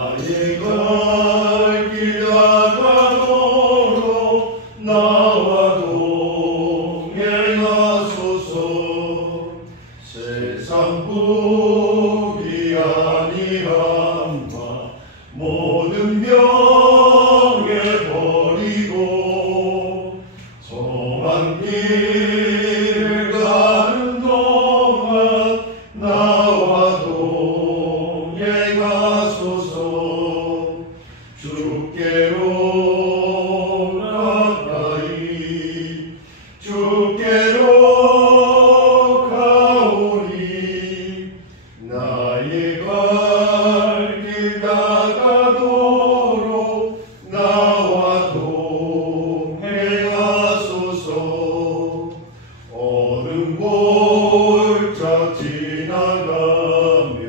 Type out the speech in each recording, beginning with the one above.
나의 갈 길 다가도록 나와 동행하소서. 세상 복이 아니함과 모든 병에 버리고 험한 길을 가는 동안 나와 동행하소서. 주께로 가까이 주께로 가오리. 나의 갈 길 다가도록 나와 동행하소서. 어느 골짜 지나가며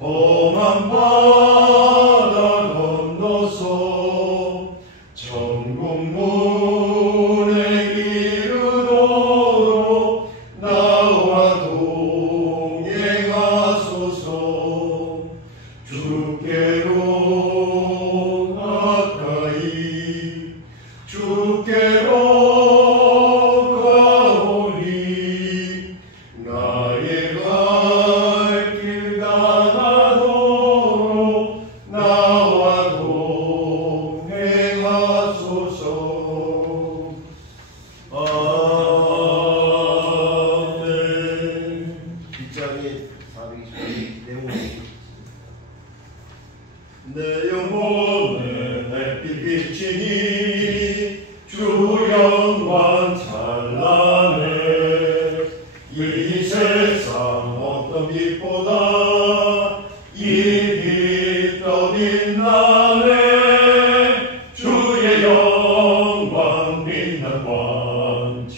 험한 바다 건너서 천국 문에 이르도록 나와 동행하소서. 주께로 가까이 주께로 가오리. 나의 갈 길 다가도록 나와 동행하소서. 아멘. 뒷장에 420장 내용이 내 영혼에 햇빛 비치니 주 영광 찬란해. 이 세상 어떤 빛보다 이 빛 더 빛나네. 주의 영광 빛난 광채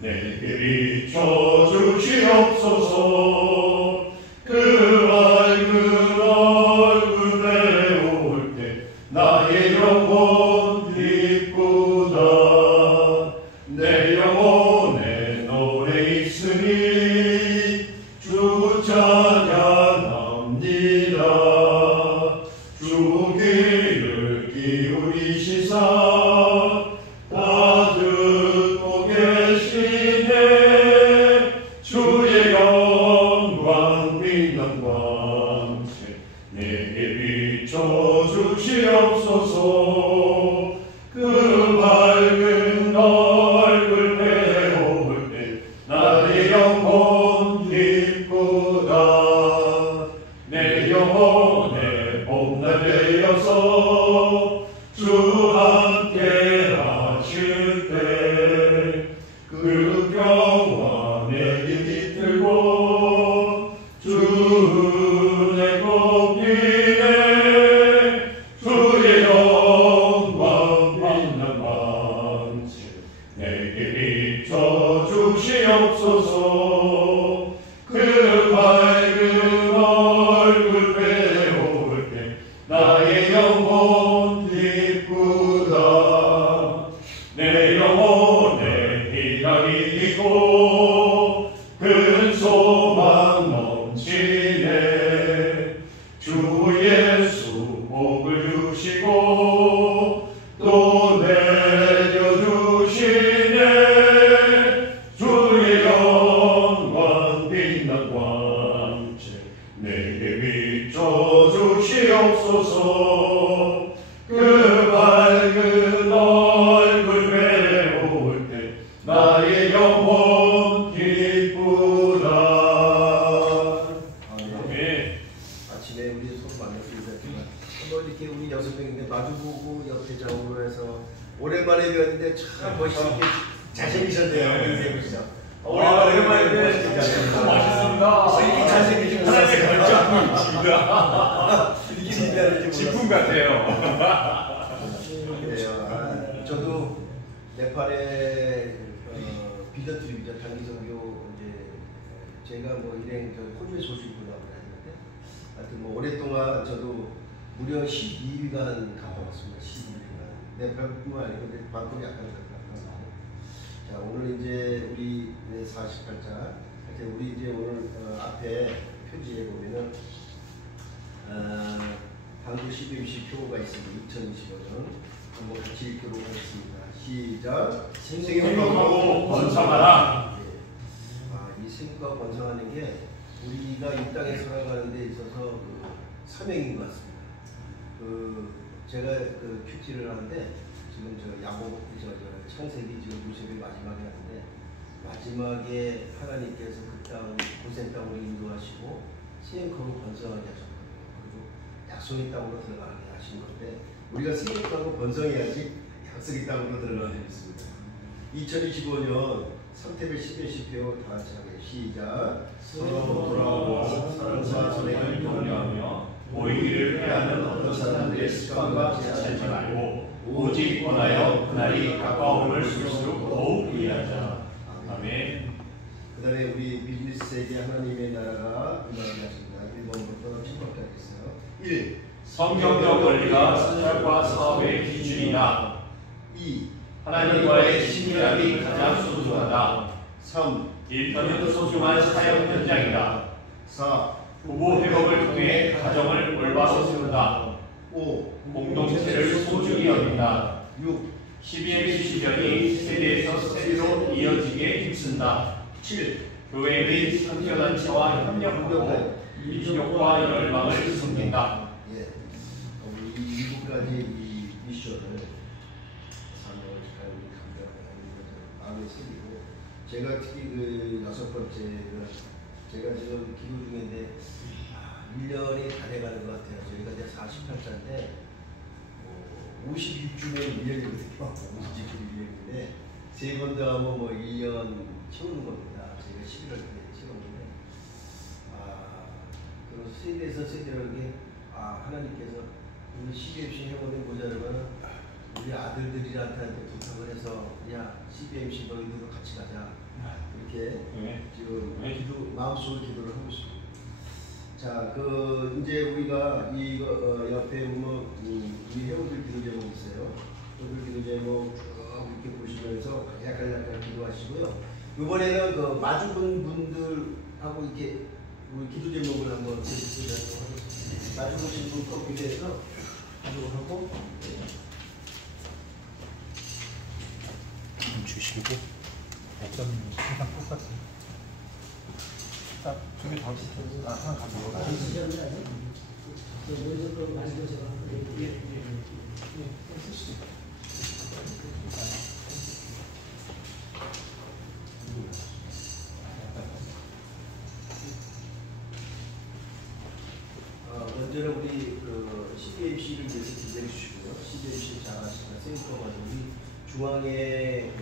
내게 비춰 주시옵소서. 그 밝은 얼굴 배울 때 나의 영혼 기쁘다. 내 영혼에 노래 있으니 주 찬양합니다. 주 귀를 기울이시사 다 듣고 계시네. 주의 영광 빛난 광채 내게 비춰 주시옵소서. 그 밝은 얼굴 배울 때 나의 영혼 기쁘다. 내 영혼에 봄날 되어서 주 함께 하실 때 그 평화 내게 깃들고 주 은혜 곱기네. 주의 영광 빛난 광채 내게 비춰 주시옵소서. 그 밝은 얼굴 배울 때 나의 영혼 기쁘다. 내 영혼에 희락이 있고 큰 소망 넘치네. 주 예수 복을 주시고 또 내려주시네. 주의 영광 빛난 광채 내게 비춰 주시옵소서. 그 밝은 얼굴 배울 때 나의 영혼 기쁘다. 아멘. 아침에 우리 서로 만났습니다. 한번 이렇게 우리 6명인데 마주보고 옆에 좌우로 해서 오랜만에 뵈었는데 참 멋있게 잘생기셨네요. 인생이시죠. 오랜만에 뵈었는데 참 멋있습니다. 이렇게 잘생기신 하나님의 결정입니다. 이렇게 준비하는지 직분 같아요. 그래요. 저도 네팔에 비전 트립이죠. 단기 선교 이제 제가 뭐 일행 호주에 소식이구나 했는데 하여튼 뭐 오랫동안 저도 무려 12일간 갔다 왔습니다. 12일간 네팔뿐만 아니고 방콕이 약간 갔다 왔고. 자 오늘 이제 우리 48자 이제 우리 이제 오늘 앞에 표지에 보면은 방구 CBMC 표가 있습니다. 2025년 한번 같이 읽도록 하겠습니다. 시작. 생각하고 번성하라. 이 생각하고 번성하는 게 우리가 이 땅에 살아가는 데 있어서 사명인 것 같습니다. 제가 큐티를 하는데 지금 창세기 지금 요셉이 마지막에 하는데 마지막에 하나님께서 그 땅 고센 땅으로 인도하시고 생각하고 번성하게 하셨거든요. 그리고 약속의 땅으로 들어가게 하신 건데 우리가 생각하고 번성해야지 약속의 땅으로 들어가게 됐습니다. 2025년 삼태별 10회시표 다 같이 하게 시작. 서로 돌아오고 사랑과 선행을 독려하며 모이기를 피하는 어떤 사람들의 습관과 지체하지 말고 오직 원하여 그날이 가까움을 볼수록 더욱 이해하자. 아멘. 그 다음에 우리 비즈니스 세계 하나님의 나라가 임하겠습니다. 1번부터 7번까지 있어요. 1. 성경적 원리가 사찰과 사업의 기준이다. 2. 하나님과의 친밀함이 가장 소중하다. 3. 일터는 소중한 사역 현장이다. 4. 부부 회복을 통해 가정을 올바로 세운다. 5. 공동체를 소중히 여긴다. 6. 12의 시전이 세대에서 세대로 이어지게 힘쓴다. 7. 교회의 선교단체와 협력하고 민족과 열망을 섬긴다. 예. 우리 7가지 이 미션을 사명을 잘 마음에 새기고 제가 특히 6번째는 제가 지금 기도 중인데 1년이 다 돼가는 것 같아요. 저희가 이제 48자인데 56주년 1년이거든요. 57주년 1년인데 3번 더 하면 1년 채우는 겁니다. 저희가 11월에 채웠는데 그런 세대에서 세대라는 하나님께서 우리 CBMC 회원을 보자면 우리 아들들한테 부탁을 해서 야 CBMC 너희들도 같이 가자 이렇게 지금 마음속으로 기도를 하고 있습니다. 자, 이제 우리가 이거 옆에 보면 우리 회원들 기도 제목 있어요. 회원들 기도 제목 이렇게 보시면서 약간 기도하시고요. 이번에는 마주본 분들하고 이렇게 우리 기도 제목을 한번 드리도록 하겠습니다. 마주보신 분 컴퓨터에서 기도하고 주시고 어떤 항상 똑같아요. 두개 다 붙여. 하나 가져가. 먼저는 우리 CBMC를 위해서 기대해 주시고요. CBMC 잘 아시는 센터가 우리 중앙의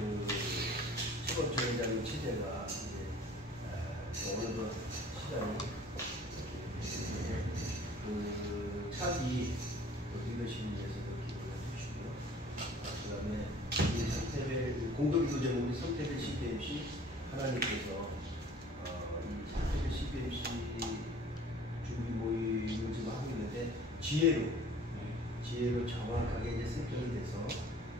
실업조회장님 체제가 어느 정도 시간이 차기 리더십을 위해서도 기도해 주시고요. 그 다음에 우리 성태별 공동기도 제목 우리 성태별 CBMC 하나님께서 이 성태별 CBMC 준비 모임을 지금 하고 있는데 지혜로 정확하게 이제 설정이 돼서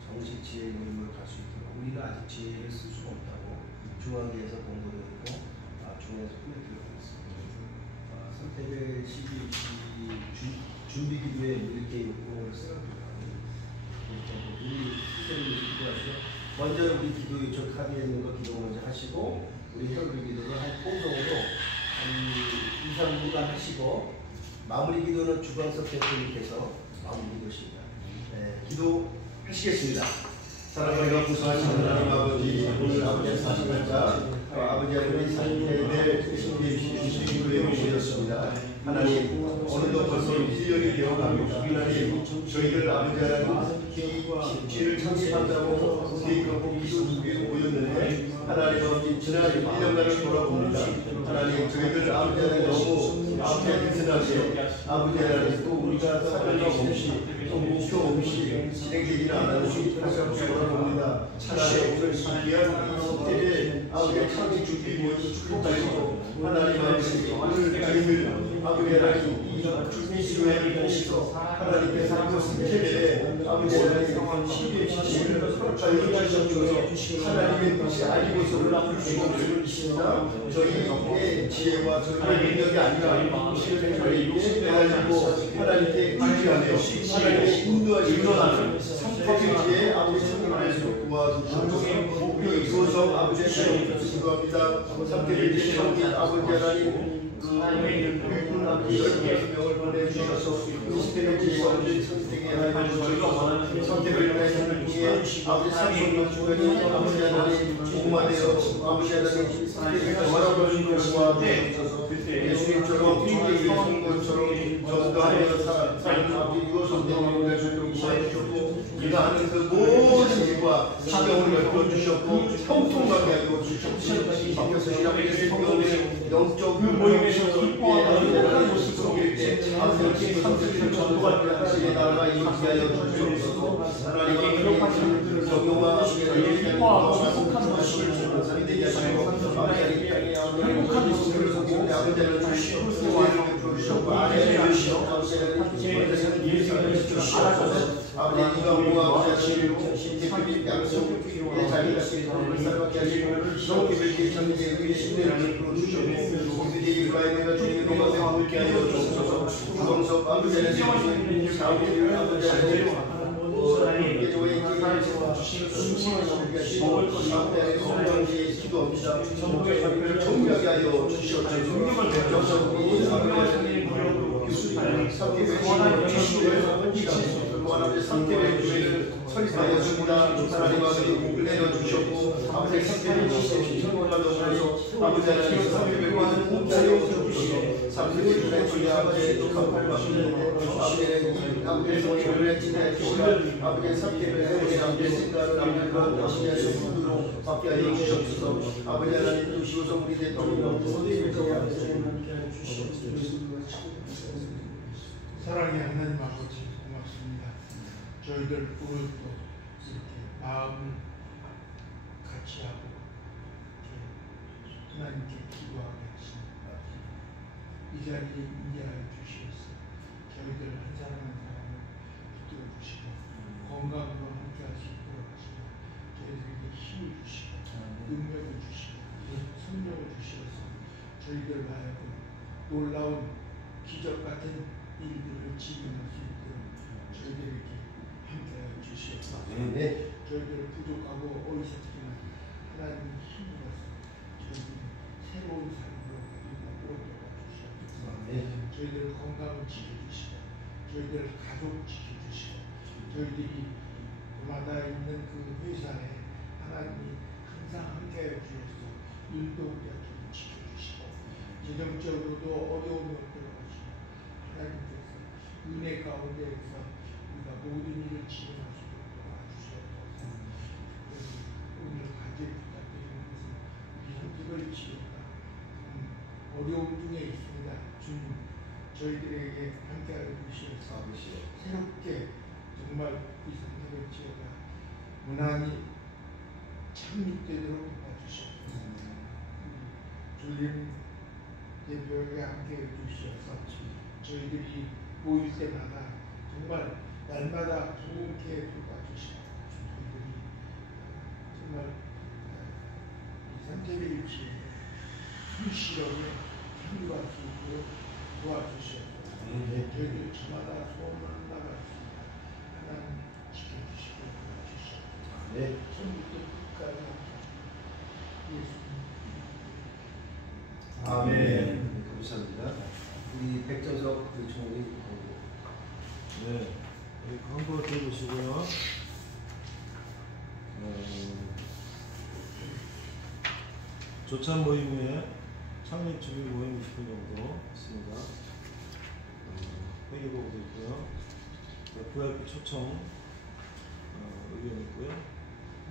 정식 지혜 모임을 갈 수 있도록 우리가 아직 지혜를 쓸 수가 없다고 중앙에서 공부를 했고 중앙에서 플랫폼을 했습니다. 성태별 CBMC 준비 기도에 이렇게 용어를 써갑니다. 우리 스테이를 기도하시고 먼저 우리 기도 요청 카드에 있는 거 기도 먼저 하시고 우리 회원들 기도를 한 통성으로 한 2, 3분간 하시고 마무리 기도는 주광석 대표님께서 마무리 기도십니다. 기도 하시겠습니다. 사랑하는 구수하신 하나님 아버지, 오늘 아버지의 40날짜 아버지 하나님의 40대에 주신 교회에 모였습니다. 하나님, 오늘도 벌써 1년이 되어갑니다. 하나님, 저희들 아버지 하나님 기를 창립한다고 계획하고 기도 준비에 모였는데 하나님 아버지 지난 1년간을 돌아봅니다. 하나님, 저희들 아버지 하나님 너무 아버지 하나님 아버지 하나님 또 우리가 사랑과 없이 또 목표 없이 진행되지는 않았는지 다시 한번 돌아봅니다. 하나님, 오늘 이 귀한 성태의 아버지의 창립 준비 모여서 축복하시고 하나님 아버지 오늘 저희들 아버지 하나님 이 주민시로의 모시고 하나님께서 그것을 세례에 아버지 하나님 시비의 지시를 가까이 주셔서 하나님의 뜻이 알리고서 올라주시고 있습니다. 저희의 지혜와 저희의 능력이 아니라 저희에게 하나님께 의지하며 하나님의 인도하시는 삼위일체의 아버지 하나님께서 도와주시고 우리 교성 아버지 하나님 기도합니다. 삼위일체 성인 아버지 하나님 그 아버지 명을 보내주셔서 이 시대의 지혜와 선택의 하나님 선택을 위하여 중에 아버지 삼성령 주변이 아버지 하나님 공마되어 아버지 하나님 세계를 바라보는 것과 주셔서 예수님처럼 주의 성도처럼 전도하며 사는 아버지 유호선대님을 위하여 네가 하는 그 모든 일과 사명을 열어주셨고 형통하게 하고 주셨고 앞에서 시작된 성도의 영적 모임에서 행복한 모습 속일 때 아버지 성도의 전도할 때 하나님의 나라가 임하여 주시옵소서. 하나님의 기록하신 적용과 행복하고 행복한 모습을 주는 되게 하시고 아버지 땅에 행복한 모습을 속일 때 아버지를 주시옵소서. 주셨고 아내를 주시옵소서. 예수님을 주시옵소서. 아버지 이가 모아 아버지 신대표님 약속의 자기가 신을 살게 하시고 성기를 계셨는데 우리 신뢰를 풀어주셨고 우리들이 일과에가 주님의 동안에 함께 하여 주옵소서. 주광석 아버지 하나님 사업을 아버지 하나님 교회의 기도에 주시옵소서. 먹을 것 앞에 성령의 기도합니다. 성령을 정결하게 하여 주시옵소서. 여성이 아버지 하나님 교수님 삼계를 주시옵소서. 하나님의 삼계의 교회를 설립하였습니다. 하나님 아버지 목을 내려주셨고 아버지 삼계를 주시옵소서. 아버지 하나님 삼계를 공짜로 주시옵소서. 삼계의 교회 아버지의 독한 받으시고 아버지의 성령을 지내주시고 아버지의 삼계를 해오신 아버지의 생각을 아버지로 다시하여 분으로 받게 하여 주시옵소서. 아버지 하나님 주시옵소서. 우리 대통령 사랑의 하나님 아버지 고맙습니다. 저희들 오늘도 이렇게 마음을 같이 하고 하나님께 기도하게 하십니다. 이 자리에 인도하여 주시옵소서. 저희들 한 사람 한 사람을 붙들어 주시고 건강으로 함께 할 수 있도록 하시고 저희들에게 힘을 주시고 능력을 주시고 성령을 주시옵소서. 저희들 하여금 놀라운 기적 같은 일들을 지금할 수 있도록 저희들에게 함께하여 주시옵소서. 저희들 부족하고 어리석지만 하나님의 힘으로서 저희들이 새로운 삶으로 이끌어가 주시옵소서. 저희들 건강을 지켜주시고 저희들 가족 지켜주시고 저희들이 도마다 있는 그 회사에 하나님이 항상 함께하여 주셔서 일도 우리에게 지켜주시고 재정적으로도 어려운 것들을 하시고 하나님께서 은혜 가운데에서 우리가 모든 일을 진행할 수 있도록 도와주시옵소서. 오늘 간절히 부탁드리는 것은 우리 형제들 지도가 어려움 중에 있습니다. 주님 저희들에게 함께하여 주시옵소서. 새롭게 정말 우리 형제들 지도가 무난히 착륙되도록 도와주시옵소서. 주님 대표에게 함께해 주시옵소서. 저희들이 모일 때마다 정말 날마다 좋게 도와주시고 저희들이 정말 이 삼재일치에 성실하게 참여할 수 있도록 도와주시옵소서. 저희들 저마다 소원을 나갈 수 있다. 하나님 지켜주시고 도와주시옵소서. 처음부터 끝까지 예수님. 아멘. 감사합니다. 우리 백정석 총리 네, 광고 들으시고요. 조찬 모임 후에 창립 준비 모임 20분 정도 있습니다. 회의보고도 있고요. VIP 초청 의견 있고요.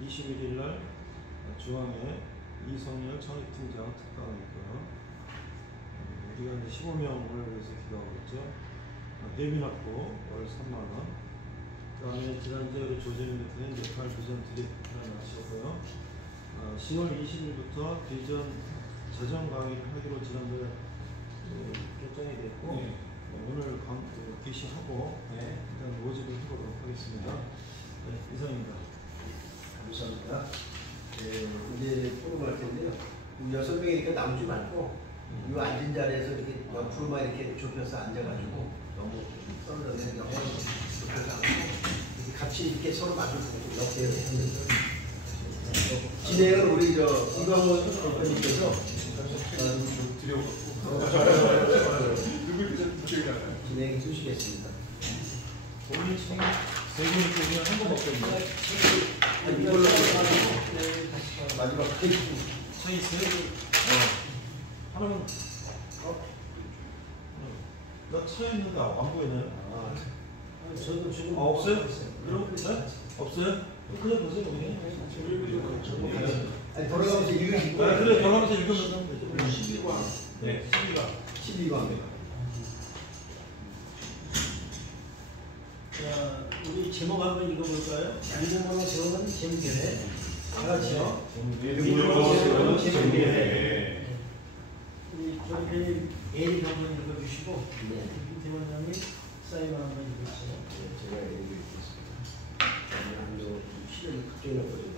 21일 날 중앙에 이성열 창립팀장 특강이 있고요. 우리가 이제 15명을 위해서 기도하고 있죠. 예비납고 월 3만원. 그 다음에 지난주에 우리 조재민 대표는 역할 비전 드립 하나 마치고요. 10월 20일부터 비전 재정 강의를 하기로 지난주에 결정이 됐고 네. 오늘 게시하고 네. 일단 모집을 해보도록 하겠습니다. 네, 이상입니다. 감사합니다. 네, 이제 토론할 텐데요. 6명이 이렇게 나오지 말고 이 앉은 자리에서 이렇게 옆으로만 이렇게 좁혀서 앉아가지고 너무 떨어져서 옆으로 좁혀서 앉고 이렇게 같이 이렇게 서로 마주보고 옆에 하면서 진행은 우리 이광원 대표님께서 진행해 주시겠습니다. 오늘 지금 세 분이 그냥 한거 먹거든요. 이걸로 마지막 차 있어요? 하나는 나 차에 있는데 안 보이나요? 저도 지금 없어요? 그럼 네? 없어요? 그냥 보세요. 아니 돌아가면서 읽으실 거예요. 그래 돌아가면서 읽으면서 하면 되죠. 12과 네, 12과입니다. 자, 우리 제목 한번 읽어볼까요? 믿음으로 세우는 재무교회. 다 같이요. 믿음으로 세우는 재무교회. 우리 조리편님 에릭 한번 읽어주시고, 김태원 장님 사인 한번 읽어주세요. 제가 읽어드리겠습니다. 시간이 갑자기 나거든요.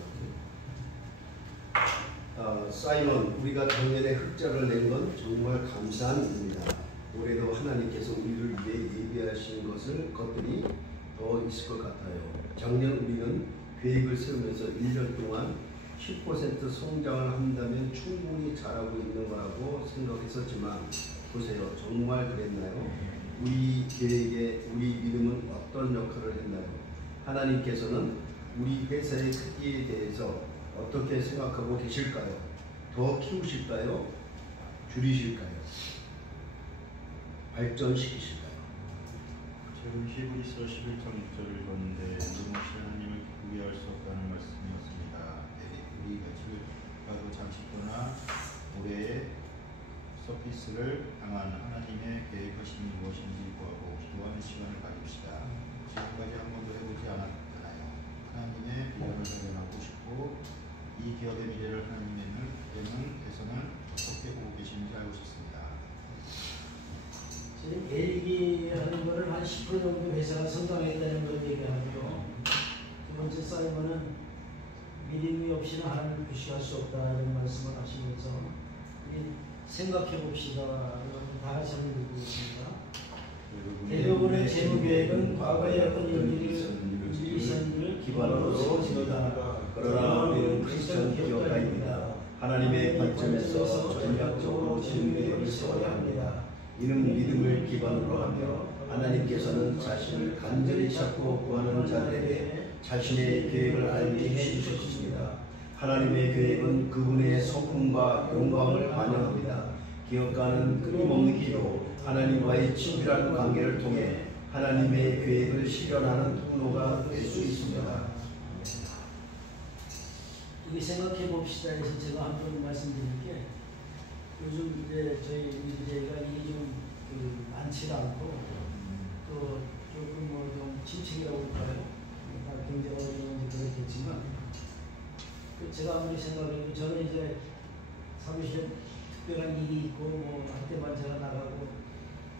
사이먼, 우리가 작년에 흑자를 낸 건 정말 감사한 일입니다. 올해도 하나님께서 우리를 위해 예비하신 것들이 더 있을 것 같아요. 작년 우리는 계획을 세우면서 1년 동안 10% 성장을 한다면 충분히 잘하고 있는 거라고 생각했었지만 보세요. 정말 그랬나요? 우리 계획에 우리 믿음은 어떤 역할을 했나요? 하나님께서는 우리 회사의 크기에 대해서 어떻게 생각하고 계실까요? 더 키우실까요? 줄이실까요? 발전시키실까요? 저는 히브리서 11장 6절을 읽었는데 누구시 하나님을 기쁘게 할 수 없다는 말씀이었습니다. 우리 며칠 가도 장식도나 올해의 서피스를 향한 하나님의 계획하심이 무엇인지 구하고 기도하는 시간을 가집시다. 지금까지 한 번도 해보지 않았잖아요. 하나님의 비전을 발견하고 싶고 이 기업의 미래를 하나님께서는 어떻게 보고 계시는지 알고 싶습니다. 지금 에릭이 하는 거를 한 10% 정도 회사가 성장했다는 걸 얘기하고요. 두 번째 사이먼은 믿음이 없이는 하나님을 구시할 수 없다는 말씀을 하시면서 생각해 봅시다. 다 같이 한번 읽고 있습니다. 대부분의 재무계획은 과거의 어떤 일들이 있었는 일을 기반으로 세워집니다. 그러나 우리는 크리스천 기업가입니다. 하나님의 관점에서 전략적으로 재무계획을 세워야 합니다. 이는 믿음을 기반으로 하며 하나님께서는 자신을 간절히 찾고 구하는 자들에게 자신의 계획을 알게 해주셨습니다. 하나님의 계획은 그분의 성품과 영광을 반영합니다. 기업가는 끊임없는 기도, 하나님과의 친밀한 관계를 통해 하나님의 계획을 실현하는 통로가 될 수 있습니다. 우리 생각해 봅시다 해서 제가 한 번 말씀드릴 게 요즘 이제 저희 민주주의가 이게 좀 많지 않고 또 조금 좀 침체기라고 할까요? 경제가 어려운지 그렇겠지만 제가 아무리 생각해도 저는 이제 사무실에 특별한 일이 있고 할 때만 제가 나가고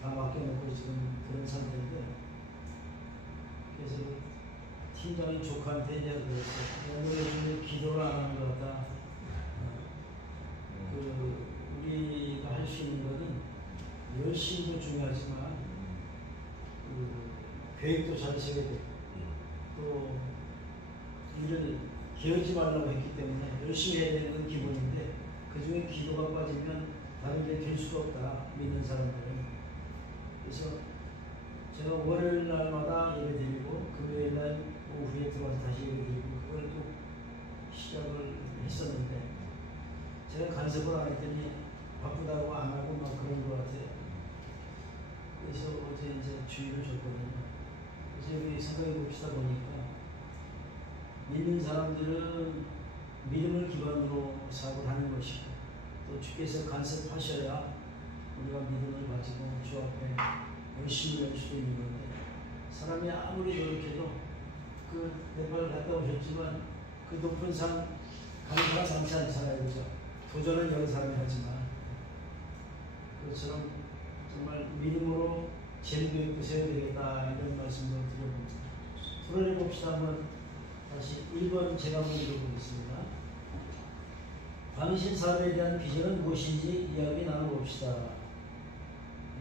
다 맡겨놓고 지금 그런 상태인데 그래서 팀장이 조카한테 이제 그랬어요. 너 요즘에 기도를 안 하는 것 같다. 우리가 할 수 있는 것은 열심히도 중요하지만 계획도 잘 세워야 되고 또 일을 게으르지 말라고 했기 때문에 열심히 해야 되는 건 기본인데 그 중에 기도가 빠지면 다른 데 될 수가 없다. 믿는 사람들은. 그래서 제가 월요일 날마다 예배 드리고 금요일 날 오후에 들어와서 다시 예배 드리고 그걸 또 시작을 했었는데 제가 간섭을 안 했더니 바쁘다고 안 하고 막 그런 것 같아요. 그래서 어제 이제 주의를 줬거든요. 그래서 여기 생각해 봅시다 보니까 믿는 사람들은 믿음을 기반으로 사업을 하는 것이고 또 주께서 간섭하셔야 우리가 믿음을 가지고 주 앞에 열심히 할 수도 있는 건데 사람이 아무리 노력해도 그 네팔 갔다 오셨지만 그 높은 산 가는 사람 많지 않잖아요. 그죠? 도전은 여러 사람이 하지만 그것처럼 정말 믿음으로 재무교육도 세워야 되겠다 이런 말씀도 드려봅니다. 토론해 봅시다. 한번 다시 1번 제가 한번 읽어보겠습니다. 당신 사업에 대한 비전은 무엇인지 이야기 나눠봅시다.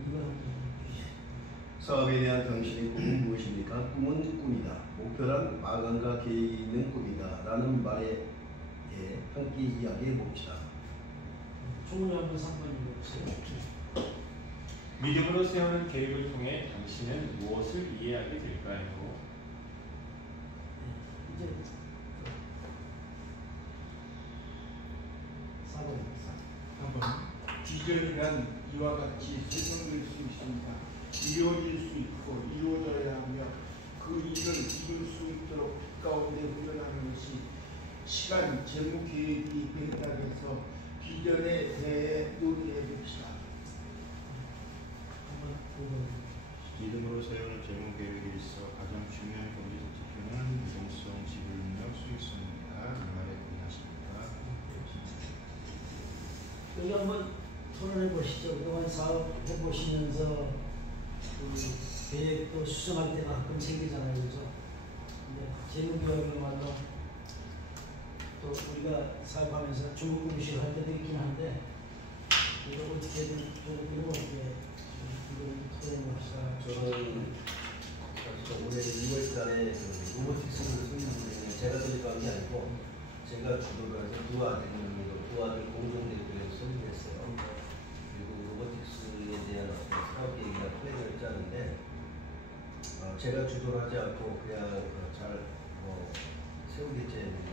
2번 사업에 대한 당신의 꿈은 무엇입니까? 꿈은 꿈이다. 목표란 마감과 계획이 있는 꿈이다. 라는 말에 함께 이야기해 봅시다. 총무님 한번 3번 읽어보세요. 믿음으로 세우는 계획을 통해 당신은 무엇을 이해하게 될까요? 이제 4번입니다. 3번 비전이란 이와 같이 설명될 수 있습니다. 이루어질 수 있고 이루어져야 하며 그 일을 이룰 수 있도록 가운데 훈련하는 것이 시간, 재무 계획이 된다면서 비전에 대해 논의해 봅시다. 한번 5번. 믿음으로 세우는 재무 계획에 있어 가장 중요한 경제적 지표는 유동성, 지불 능력, 수익성입니다. 이 말에 동의하십니까? 여기 한번 토론해 보시죠. 그동안 사업 해보시면서 계획도 수정할 때가 가끔 생기잖아요. 그죠? 근데 재무교육이야말로 또 우리가 사업하면서 중국 음식을 할 때도 있긴 한데 이거 어떻게든 이런 어떻게 토론합시다. 저는 올해 2월 달에 로보틱스를 승인을 제가 설립한 게 아니고 제가 주도를 해서 두 아들 공동대표에서 설립했어요. 그리고 로보틱스에 대한 사업 계획이나 플랜을 짜는데 제가 주도를 하지 않고 그냥 잘 세우겠지 했는데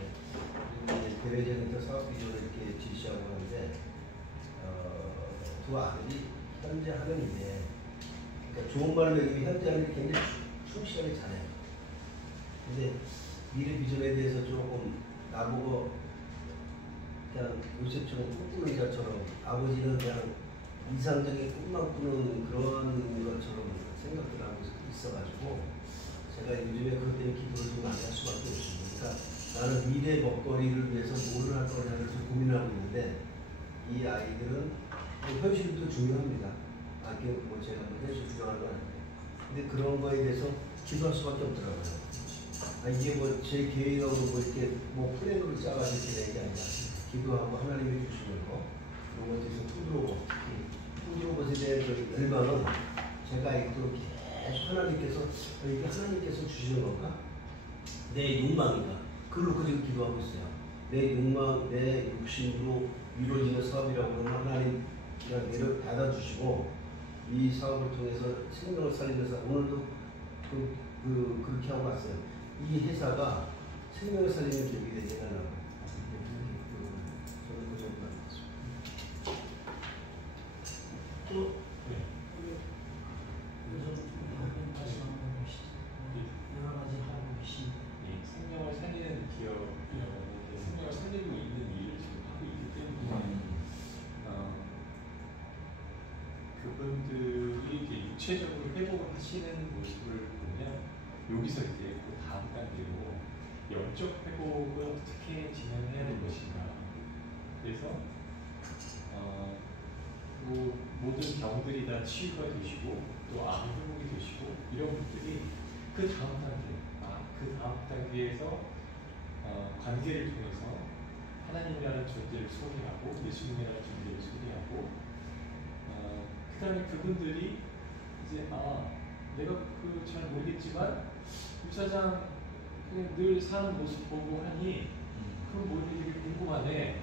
그리고 대외적인 사업 비전을 이렇게 지시하고 하는데 두 아들이 현재 하는 일에 그러니까 좋은 말로 얘기하면 현재 하는 일이 굉장히 충실하게 잘해요. 근데 미래 비전에 대해서 조금 나보고 그냥 요셉처럼 꿈꾸는 자처럼 아버지는 그냥 이상적인 꿈만 꾸는 그런 것처럼 생각을 하고 있어가지고 제가 요즘에 그것 때문에 기도를 좀 많이 할 수밖에 없습니다. 그러니까 나는 미래 먹거리를 위해서 뭘 할 거냐를 좀 고민하고 있는데 이 아이들은 현실도 중요합니다. 뭐 제가 뭐 현실 주장하는 건 아닌데 근데 그런 거에 대해서 기도할 수밖에 없더라고요. 이게 뭐 제 계획하고 뭐 이렇게 뭐 플랜으로 짜가지고 이렇게 되는 게 아니라 기도하고 하나님이 주시는 거 그런 것에서 푸드로봇에 대한 그 열망은 제가 또 계속 하나님께서 이게 하나님께서 주시는 건가? 내 욕망인가? 그걸로 그저 기도하고 있어요. 내 욕망, 내 욕심으로 이루어지는 사업이라고 그러면 하나님 그냥 내려 받아주시고 이 사업을 통해서 생명을 살리면서 오늘도 그렇게 하고 왔어요. 이 회사가 생명을 살리는 기업이 되게 해달라고. 저는 그 정도 알겠습니다. 또 다시 한번 보시죠. 여러 가지 하고 계십니다. 생명을 살리는 기업, 생명을 살리고 있는 일을 지금 하고 있기 때문에 그분들이 이제 육체적으로 회복을 하시는 모습을 보면 여기서 이제 그 다음 단계로 영적 회복을 어떻게 진행해야 될 것인가. 그래서 뭐 모든 병들이 다 치유가 되시고 또 암 회복이 되시고 이런 분들이 그 다음 단계, 그 다음 단계에서 관계를 통해서 하나님이라는 존재를 소개하고 예수님이라는 존재를 소개하고 그 다음에 그분들이 이제 내가 잘 모르겠지만 유사장 그냥 늘 사는 모습 보고 하니 그 모습이 되게 궁금하네.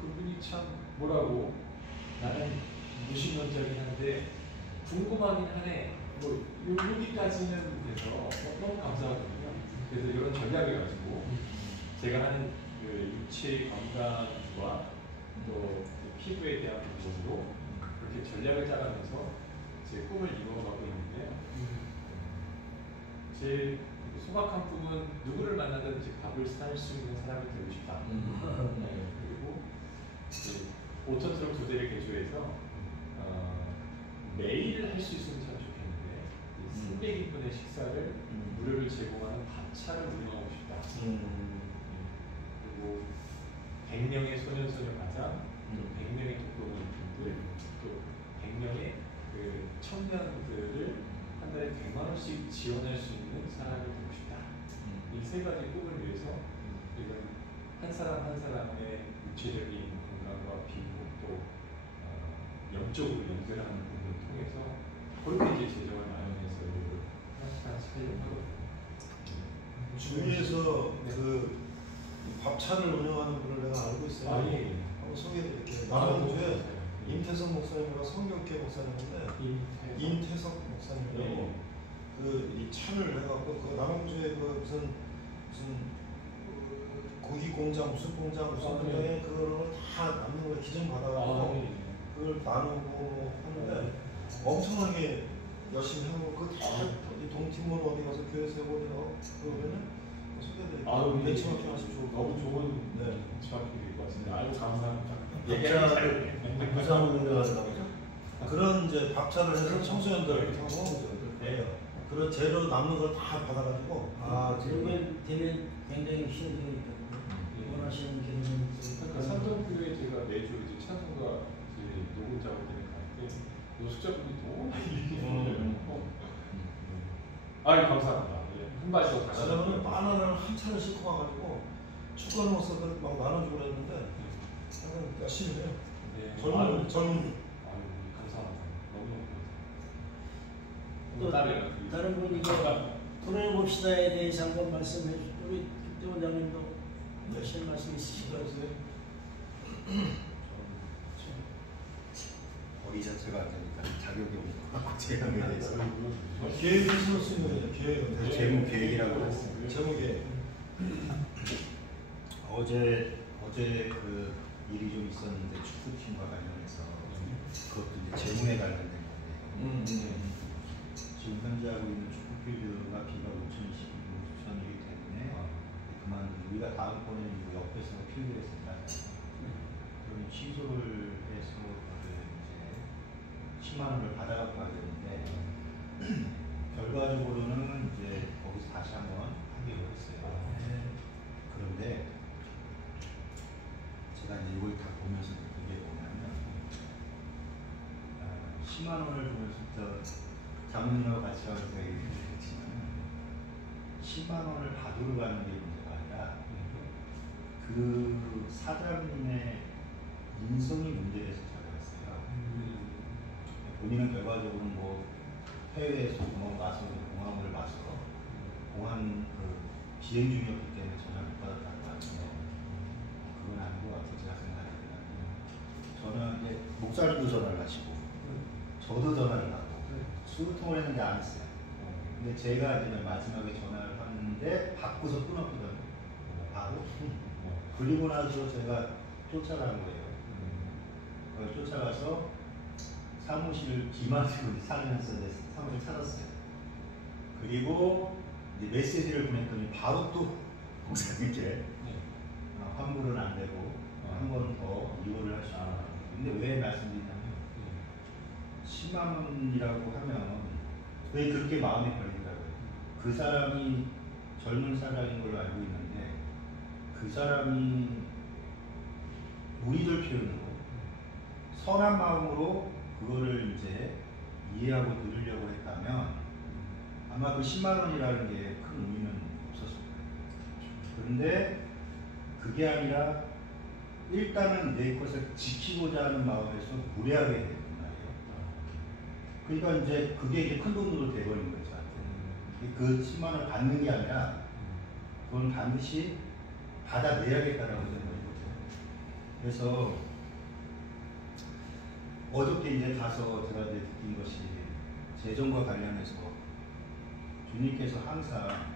그분이 참 뭐라고 나는 무신론자긴 한데 궁금하긴 하네. 뭐 여기까지는 돼서 너무 감사하거든요. 그래서 이런 전략을 가지고 제가 하는 그 육체 건강과 또 피부에 대한 부분으로 그렇게 전략을 짜가면서 제 꿈을 이루어가고 있는데요. 제 소박한 꿈은 누구를 만나든지 밥을 살 수 있는 사람이 되고 싶다. 그리고 5톤 트럭 2대를 개조해서 매일 할 수 있으면 참 좋겠는데 300인분의 식사를 무료를 제공하는 밥차를 운영하고 싶다. 그리고 100명의 소년소녀 가장, 또 100명의 독거노인분들, 또 100명의 그 청년들을 한 달에 100만 원씩 지원할 수 있는 사람이 되고 싶다. 이 세 가지 꿈을 위해서 이런 한 사람 한 사람의 육체적인 건강과 피부 또 영적으로 연결하는 부분을 통해서 그렇게 이제 재정을 마련해서 하나씩 하려고 하거든요. 주위에서 그 밥차를 운영하는 분을 내가 알고 있어요. 아, 예. 한번 소개해드릴게요. 남원주에 임태석 목사님과 성경계 목사님인데 임태석 목사님이라고 그 이 차를 해갖고 그 남원주에 그 무슨 고기 공장, 무슨 공장, 무슨 공장에 그거를 다 남는 걸 기증 받아가지고 그걸 나누고 하는데 엄청나게 열심히 하고 그 다 동팀원 어디 가서 교회 세고 어디 가고 그러면은 소개해드릴게요. 벤치마킹 하시면 좋을 것 너무 같아요. 좋은 네. 벤치마킹일 것 같습니다. 아유 감사합니다. 밥차를 부상 운영한다고 그죠? 그런 이제 밥차를 해서 청소년들 하고 그런 재료 남는 걸 다 받아가지고 그러면 되면 굉장히 희생적이 있거든요. 원하시는 기능은 그러니까 산동교회 제가 매주 이제 찬송가 이제 녹음 작업 때문에 갈때 노숙자분이 너무 많이 아유 감사합니다. 한 발씩 다시 저는 바나나를 한 차를 싣고 와가지고 축구하는 모습을 막 나눠주고 그랬는데 항상 열심히 해요. 네. 젊은 아유 감사합니다. 너무 또 다른 분 이거 토론해봅시다에 대해서 한번 말씀해 주시죠. 우리 김대 원장님도 하실 말씀 있으실 것 같아요. 거기 자체가 안 되니까 자격이 없고 재정에 대해서 계획을 쓸 수 있는 거예요. 계획은 재무 계획이라고 했습니다. 재무 계획. 어제 그 일이 좀 있었는데 축구팀과 관련해서 그것도 이제 재무에 관련된 건데요. 지금 현재 하고 있는 축구 필드가 비가 2022년 수천이기 때문에 그만 우리가 다음번에 옆에서 필드에서 그럼 취소를 해서 이제 10만 원을 받아갖고 가야 되는데 결과적으로는 이제 거기서 다시 한번 하기로 했어요. 그런데 제가 이제 이걸 다 보면서 느낀 게 뭐냐면 10만 원을 보면서 장모님하고 같이 가면서 얘기했지만 10만 원을 받으러 가는 게 문제가 아니라 그 사장님의 인성이 문제에서 찾아왔어요. 본인은 결과적으로 뭐 해외에서 공항을 와서 공항 그 비행 중이었기 때문에 전화를 못 받았다고 하는데 그건 아닌 것 같아요. 제가 생각할 때는 저는 목사님도 전화를 하시고 저도 전화를 하고 수통을 했는데 안 했어요. 근데 제가 이제 마지막에 전화를 하는데 받고서 끊었거든요. 바로. 그리고 나서 제가 쫓아간 거예요. 쫓아가서 사무실 기마시고 살면서 사무실 찾았어요. 그리고 이제 메시지를 보냈더니 바로 또 목사님께 환불은 안 되고 한 번 더 이혼을 할 수 있는. 근데 왜 말씀드리냐면 10만 원이라고 하면 왜 그렇게 마음이 걸리더라고요. 그 사람이 젊은 사람인 걸로 알고 있는데 그 사람이 우리들 표현으로 선한 마음으로 그거를 이제 이해하고 들으려고 했다면 아마 그 10만 원이라는 게 큰 의미는 없었을 거예요. 그런데 그게 아니라 일단은 내 것을 지키고자 하는 마음에서 무례하게 됐단 말이에요. 그러니까 이제 그게 이제 큰 돈으로 돼버린 거죠. 그 10만 원을 받는 게 아니라 그건 반드시 받아내야겠다라고 되는 거죠. 그래서 어저께 이제 가서 제가 이제 느낀 것이 재정과 관련해서 주님께서 항상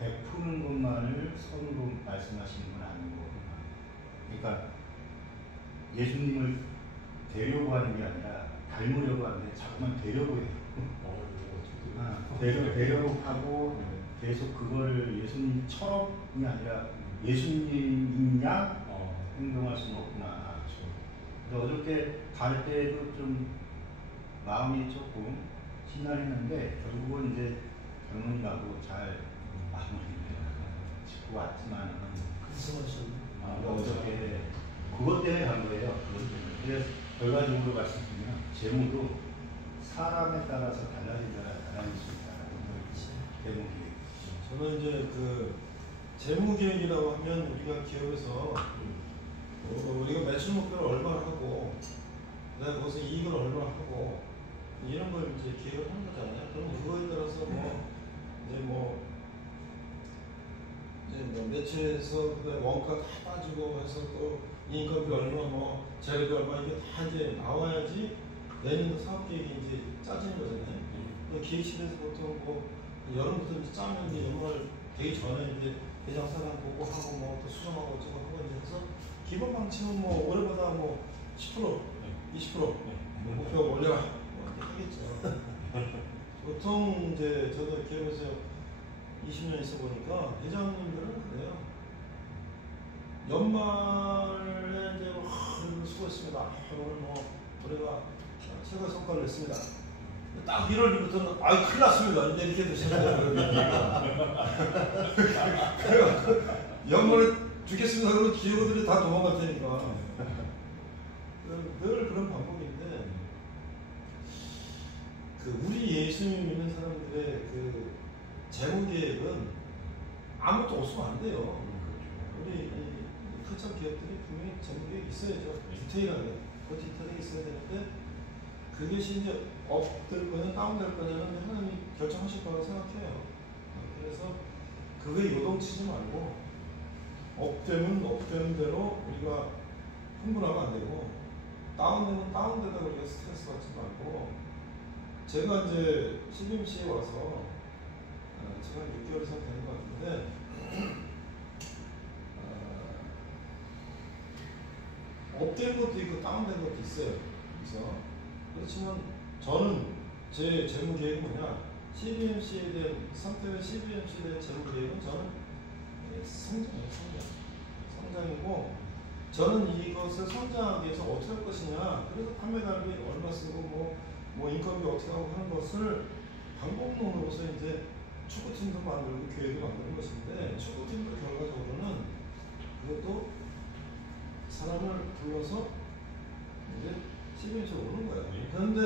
베푸는 것만을 선으로 말씀하시는 건 아니고, 그러니까 예수님을 되려고 하는 게 아니라 닮으려고 하는데 자꾸만 되려고 해요. 되려고 하고 계속 그걸 예수님처럼이 아니라 예수님이냐 행동할 수는 없구나. 그래서 어저께 갈 때도 좀 마음이 조금 심란했는데 결국은 이제 장로님하고 잘 마무리를 짓고 왔지만은 어저께 그것 때문에 간 거예요. 그것 때문에. 그래서 결과적으로 말씀드리면 재무도 사람에 따라서 달라질 수 있다라는 걸 대부분 저는 이제 그 재무계획이라고 하면 우리가 기업에서 우리가 매출 목표를 얼마를 하고 그다음에 거기서 이익을 얼마를 하고 이런 걸 이제 계획을 하는 거잖아요. 그럼 그거에 따라서 이제 뭐 매출에서 그다음에 원가 다 따지고 해서 또 인건비 얼마 뭐 재료비 얼마 이게 다 이제 나와야지 내년도 사업 계획이 이제 짜지는 거잖아요. 기획실에서 보통 뭐 여름부터 이제 짜면 이제 연말 되기 전에 이제 대장사랑 보고 하고 뭐 또 수정하고 어쩌고 하고 이제 해서 기본 방침은 뭐 올해보다 뭐 10% 20% 목표 올려라 뭐 하겠죠. 보통 이제 저도 기업에서 20년 있어 보니까 회장님들은 그래요. 연말에 이제 수고했습니다. 오늘 뭐 우리가 최고의 성과를 냈습니다. 딱 1월 2일부터는 아유 큰일 났습니다. 이제 이렇게 되셨어요. 연말에 죽겠습니다. 그러면 기업들이 다 도망갈 테니까. 늘 그런 방법인데 그 우리 예수님 믿는 사람들의 그 재무 계획은 아무것도 없으면 안 돼요. 우리 크천 기업들이 분명히 재무 계획 있어야죠. 디테일하게 그 디테일하게 있어야 되는데 그것이 이제 업될 거냐 다운될 거냐는 하나님이 결정하실 거라고 생각해요. 그래서 그거에 요동치지 말고 업되면 업되는 대로 우리가 흥분하면 안 되고 다운되면 다운되다고 우리가 스트레스 받지 말고 제가 이제 CBMC에 와서 제가 6개월 이상 되는 것 같은데 업된 것도 있고 다운된 것도 있어요. 그렇지만 저는 제 재무 계획은 뭐냐 CBMC에 대한 상태의 CBMC에 대한 재무 계획은 저는 성장이고 저는 이것을 성장하기 위해서 어떻게 할 것이냐 그래서 판매가격이 얼마 쓰고 뭐 인건비 어떻게 하고 하는 것을 방법론으로서 이제 축구팀도 만들고 계획을 만드는 것인데 축구팀도 결과적으로는 그것도 사람을 불러서 이제 CBMC에 오는 거예요. 그런데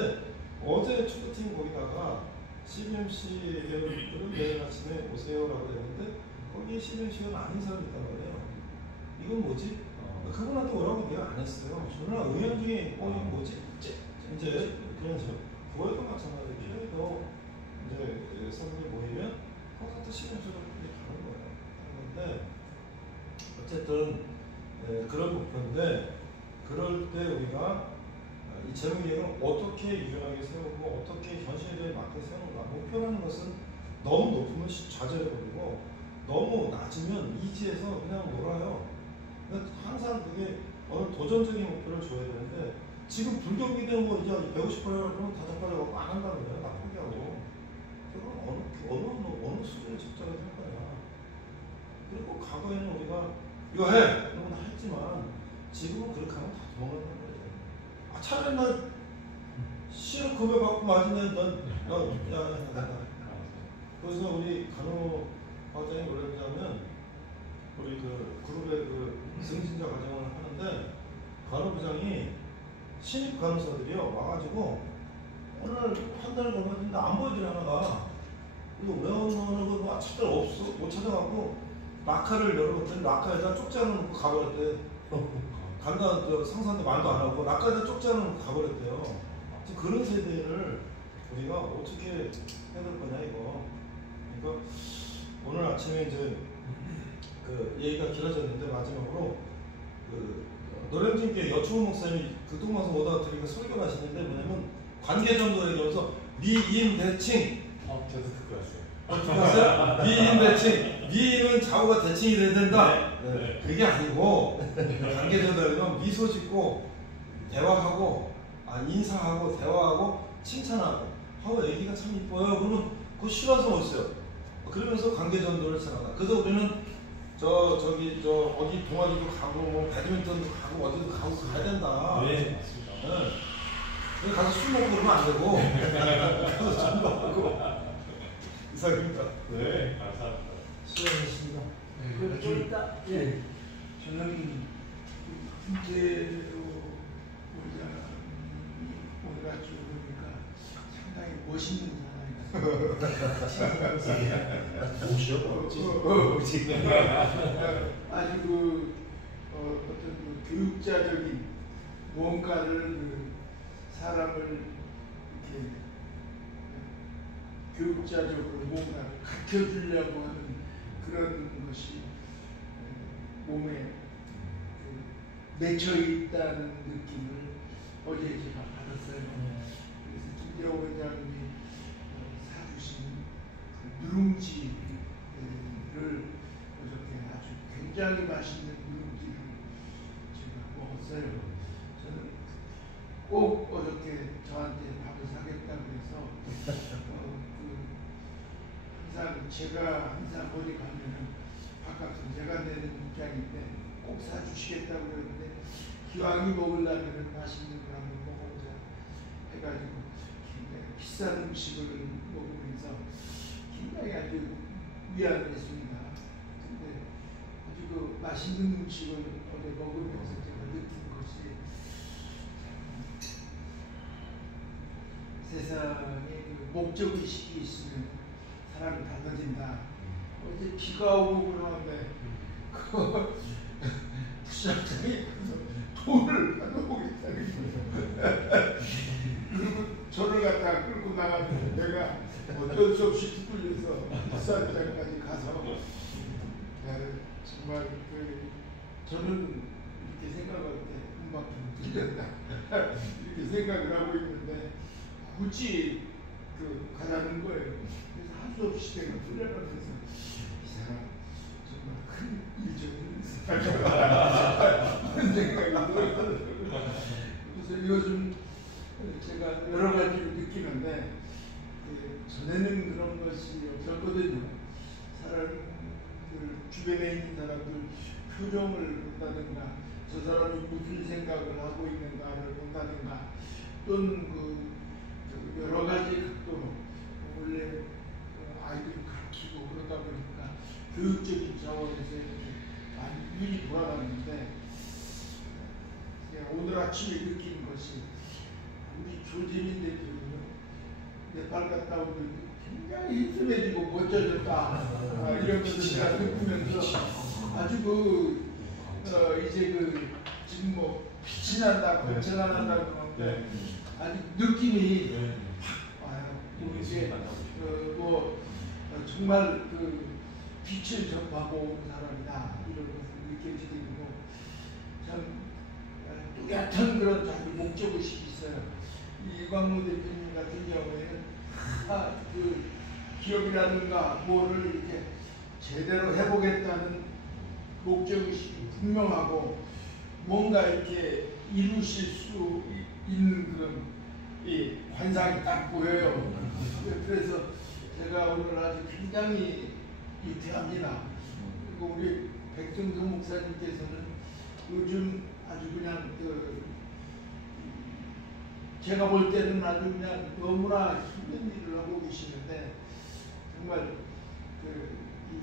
어제 축구팀 거기다가 CBMC를 내일 아침에 오세요라고 했는데 거기에 CBMC가 아닌 사람이 있단 말이에요. 이건 뭐지? 그분한테 오라고 내가 안 했어요. 그러나 의견 중에 이거 뭐지? 이제 그런 저 그거에도 마찬가지로 교회도 이제 사람들이 모이면 거기서 CBMC로 가는 거예요. 그런데 어쨌든 그런 목표인데 그럴 때 우리가 이 재무 계획을 어떻게 유연하게 세우고 어떻게 현실에 맞게 세우는가. 목표라는 것은 너무 높으면 좌절해버리고 너무 낮으면 이지에서 그냥 놀아요. 그러니까 항상 그게 어느 도전적인 목표를 줘야 되는데 지금 불경기 되면 뭐 이제 150%를 그러면 다 잡아가지고 안 한다는 거예요. 나 포기하고. 그럼 어느 수준의 직장을 할 거야. 그리고 과거에는 우리가 이거 해! 그러고 다 했지만 지금은 그렇게 하면 다 도망간다는 거예요. 차라리 난 실업 급여 받고 마시면 그래서 우리 간호 과장이 뭐랬냐면 우리 그 그룹의 그 승진자 과정을 하는데 간호부장이 신입 간호사들이요 와가지고 오늘 한 달을 걸었는데 안 보여드려 하나가 이거 왜 오는 거 찾을 없어 못 찾아갖고 라카를 열어봤더니 라카에다 쪽지 하나 놓고 가버렸대. 간다는 상사한테 말도 안 하고 라카에다 쪽지 하나 놓고 가버렸대요. 지금 그런 세대를 우리가 어떻게 해야 될 거냐 이거. 그러니까 오늘 아침에 이제 그 얘기가 길어졌는데 마지막으로 그 노량진교회 여충호 목사님이 극동방송 오다가 드리니까 설교를 하시는데 뭐냐면 관계정도 얘기하면서 미인대칭. 저도 듣고 왔어요. 듣고 왔어요? 미인대칭. 미인은 좌우가 대칭이 돼야 된다. 네. 그게 아니고 관계정도 하려면 미소 짓고 대화하고 인사하고 대화하고 칭찬하고 하고 얘기가 참 이뻐요. 그러면 그거 싫어서 못 써요. 그러면서 관계정도를 생각한다. 그래서 우리는 어디 동아리도 가고 뭐 배드민턴도 가고 어디도 가고 가야 된다. 네, 맞습니다. 네. 가서 술 먹고 그러면 안 되고 가서 전도하고 이상입니다. 네, 감사합니다. 수고하셨습니다. 네. 그리고 좀 이따 예. 저는 김태호 원장이 오늘 아침에 보니까 상당히 멋있는 아주 어떤 그 교육자적인 무언가를 사람을 이렇게 교육자적으로 뭔가를 가르쳐주려고 하는 그런 것이 몸에 맺혀 있다는 느낌을 어제 제가 받았어요. 그래서 김태호 원장님이 사주신 그 누룽지를 어저께 아주 굉장히 맛있는 누룽지를 제가 먹었어요. 저는 꼭 어저께 저한테 밥을 사겠다고 해서 항상 제가 항상 어디 가면은 바깥은 제가 내는 입장인데 꼭 사주시겠다고 그러는데 기왕이 먹으려면 맛있는 걸 한번 먹어보자 해가지고 굉장히 비싼 음식을 먹으면서 굉장히 아주 위안을 했습니다. 근데 아주 그 맛있는 음식을 어제 먹으면서 제가 느낀 것이 세상에 그 목적의식이 있으면 사람이 달라진다. 어제 비가 오고 그러는데 그 부장장이 돈을 가져오겠다는 거예요. 그리고 저를 갖다가 끌고 나갔는데 내가 어쩔 수 없이 뚫려서 부산장까지 가서 정말 저는 이렇게 생각할 때 음악좀 들렸다 이렇게 생각을 하고 있는데 굳이 가자는 거예요. 그래서 할 수 없이 내가 풀려가면서 이 사람 정말 큰 일적인 그런 생각이 들어요. 그래서 요즘 제가 여러 가지를 느끼는데 전에는 그런 것이 없었거든요. 사람들 주변에 있는 사람들 표정을 본다든가 저 사람이 무슨 생각을 하고 있는가를 본다든가 또는 여러 가지 각도로 원래 아이들을 가르치고 그러다 보니까 교육적인 차원에서 이렇게 많이 눈이 돌아갔는데 오늘 아침에 느낀 것이 우리 조재민 대표는요 네팔 갔다 오더니 굉장히 힘들어지고 멋져졌다 이러면서 제가 느끼면서 아주 이제 지금 뭐 빛이 난다 거쳐가 난다 그러는데 아주 느낌이 확 와요. 이제 정말 빛을 접하고 온 사람이다 이런 것을 느껴지고 참 뚜렷한 그런 자기 목적의식이 있어요. 이광무 대표님 같은 경우에는 기업이라든가 뭐를 이렇게 제대로 해보겠다는 목적의식이 분명하고 뭔가 이렇게 이루실 수 있는 그런 관상이 딱 보여요. 그래서 제가 오늘 아주 굉장히 유쾌합니다. 그리고 우리 백정성 목사님께서는 요즘 아주 그냥 제가 볼 때는 아주 그냥 너무나 힘든 일을 하고 계시는데 정말 이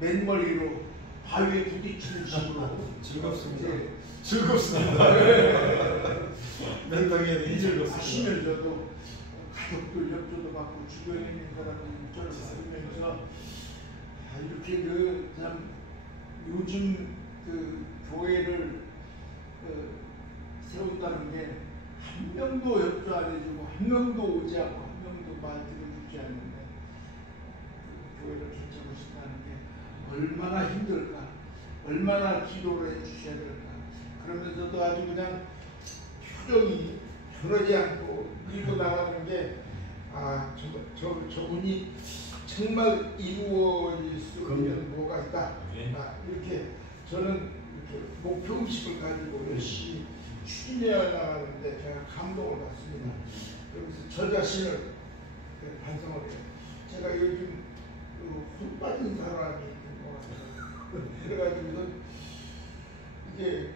맨머리로 바위에 부딪히는 식으로 즐겁습니다. 즐겁습니다. 맨땅에 즐겁습니다. 하시면서도 가족들 협조도 받고 주변에 있는 사람들 협조를 받으면서 이렇게 참 요즘 교회를 세운다는 게 한 명도 협조 안 해주고 한 명도 오지 않고 한 명도 말 들어주지 않는데 교회를 개척을 시키는 게 얼마나 힘들까, 얼마나 기도를 해주셔야 될까. 그러면서도 아주 그냥 표정이 변하지 않고 밀고 나가는 게 저분이 정말 이루어질 수 있는 뭐가 있다. 이렇게 저는 이렇게 목표의식을 가지고 열심히 추진해 나가는데 제가 감동을 받습니다. 그래서 저 자신을 반성을 해요. 제가 요즘 혼 빠진 사람이 있는 것 같아요. 그래가지고 이게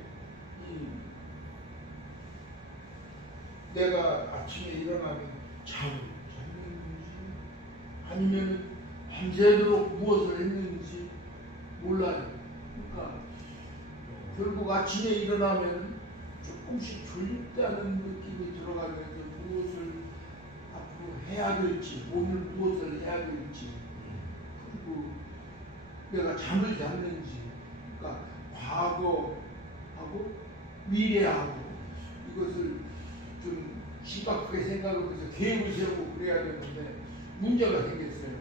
내가 아침에 일어나면 잤는지 아니면 밤새도록 무엇을 했는지 몰라요. 그러니까 결국 아침에 일어나면 조금씩 졸립다는 느낌이 들어가면서 무엇을 앞으로 해야 될지, 오늘 무엇을 해야 될지, 그리고 내가 잠을 잤는지, 그러니까 과거하고 미래하고 이것을 좀 심각하게 생각하면서 계획을 세우고 그래야 되는데 문제가 생겼어요.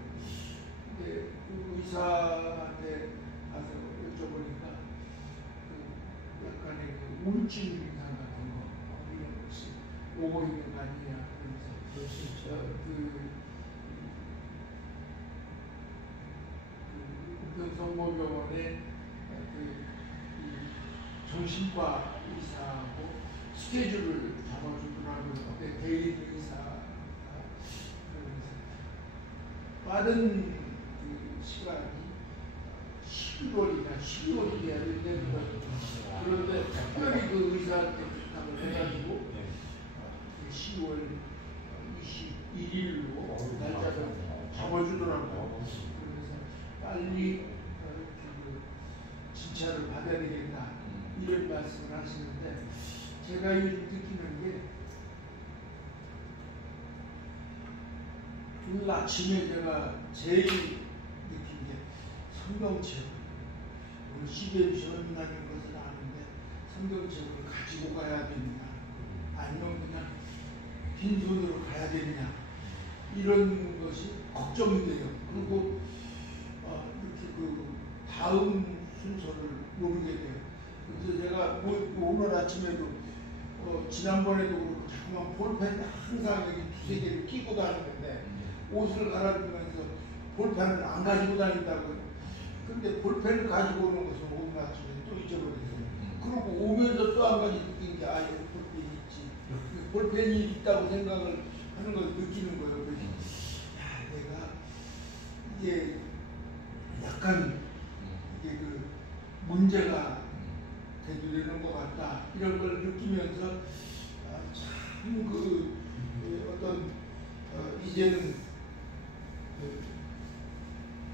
근데 그 의사한테 가서 여쭤보니까 그 약간의 그 우울증 이상 같은 거 이런 것이 오고 있는 거 아니냐 그러면서 우편성모병원의 정신과 의사하고 스케줄을 잡아주더라고요. 대리 의사가 빠른 그 시간이 11월이나 12월이 돼야 되는 거예요. 그런데 특별히 그 의사한테 부탁을 해가지고 10월 21일로 날짜를 잡아주더라고요. 그래서 빨리 그 진찰을 받아야 되겠다 이런 말씀을 하시는데 제가 요즘 느끼는 게 오늘 아침에 제가 제일 느낀 게 성경책을 오늘 CBM 시험이라는 것을 아는데 성경책을 가지고 가야 되느냐 아니면 그냥 빈손으로 가야 되느냐 이런 것이 걱정이 돼요. 그리고 이렇게 그 다음 순서를 모르게 돼요. 그래서 제가 오늘 아침에도 지난번에도 그렇고 자꾸만 볼펜 항상 여기 두세 개를 끼고 다니는데 옷을 갈아입으면서 볼펜을 안 가지고 다닌다고요. 근데 볼펜을 가지고 오는 것은 오늘 아침에 또 잊어버렸어요. 그리고 오면서 또 한 가지 느낀 게 여기 볼펜이 있지. 볼펜이 있다고 생각을 하는 걸 느끼는 거예요. 그래서 내가 이게 약간 이게 그 문제가 대두되는 것 같다 이런 걸 느끼면서 참 그 어떤 이제는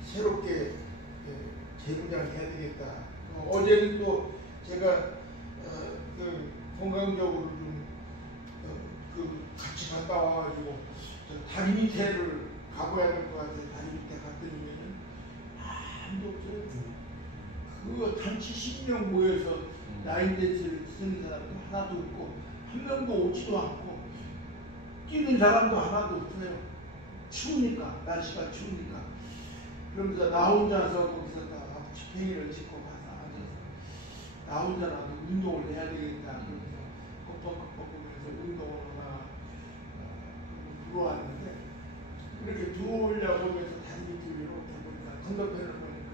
새롭게 재무장을 해야 되겠다. 어제는 또 제가 그 건강적으로 좀 같이 갔다 와가지고 다리 밑에를 가봐야 될 것 같아요. 다리 밑에 갔더니면은 아무도 없어요. 그 한 70명 모여서 라인댄스를 쓰는 사람도 하나도 없고 한 명도 오지도 않고 뛰는 사람도 하나도 없어요. 추우니까, 날씨가 추우니까. 그러면서 나 혼자서 거기서 다 집행이를 짓고 가서 앉아서 나 혼자라도 운동을 해야 되겠다. 그러면서 껍벅껍벅 하면서 운동을 하나 들어왔는데 이렇게 들어오려고 하면서 다리 밑을 이렇게 보니까 건너편을 보니까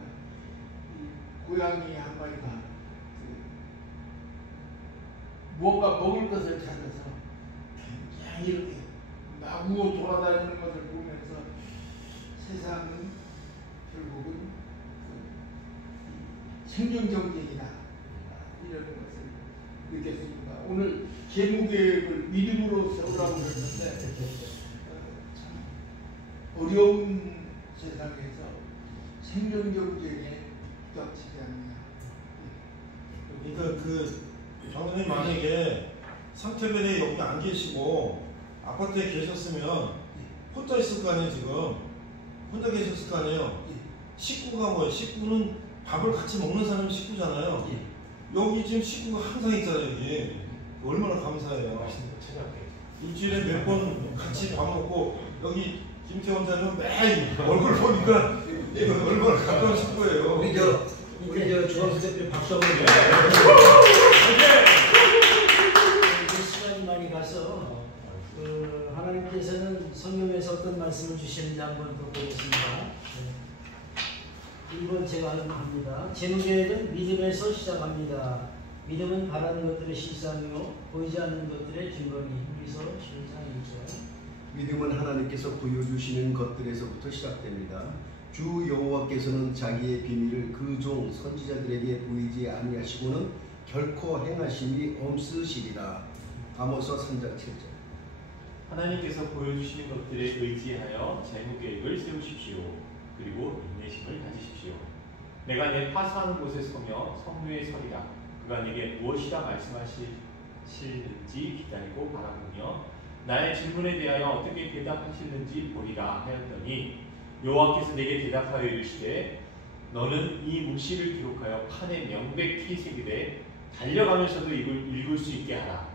이 고양이 한 마리가 무언가 먹을 것을 찾아서 굉장히 이렇게 마구어 돌아다니는 것을 보면서 세상은 결국은 생존경쟁이다 이런 것을 느꼈습니다. 오늘 재무계획을 믿음으로 세우라고 했는데 참 어려운 세상에서 생존경쟁에 부닥치지 않느냐. 그러니까 그 장로님 만약에 상태변에 여기 안 계시고 아파트에 계셨으면 혼자 있을 거 아니에요. 지금 혼자 계셨을 거 아니에요. 식구가 뭐예요? 식구는 밥을 같이 먹는 사람이 식구잖아요. 여기 지금 식구가 항상 있잖아요. 여기 얼마나 감사해요. 일주일에 몇 번 같이 밥 먹고 여기 김태원 사는 매일 얼굴 보니까 이거 얼마나 가까운 식구예요. 우리 저 중앙수대표 박수 한번 주세요. 시간이 많이 가서 하나님께서는 성경에서 어떤 말씀을 주시는지 한번 더 보겠습니다. 1번 제가 합니다. 재무계획은 믿음에서 시작합니다. 믿음은 바라는 것들의 실상이요 보이지 않는 것들의 증거니. 우리서 14장 1절. 믿음은 하나님께서 보여주시는 것들에서부터 시작됩니다. 주 여호와께서는 자기의 비밀을 그 종 선지자들에게 보이지 아니하시고는 결코 행하심이 없으시리라. 아모스 3장 7절. 하나님께서 보여주시는 것들에 의지하여 재무계획을 세우십시오. 그리고 인내심을 가지십시오. 내가 내 파수하는 곳에 서며 성루에 서리라. 그가 내게 무엇이라 말씀하실는지 기다리고 바라보며 나의 질문에 대하여 어떻게 대답하실는지 보리라 하였더니 여호와께서 내게 대답하여 이르시되 너는 이 묵시를 기록하여 판에 명백히 새기되 달려가면서도 읽을 수 있게 하라.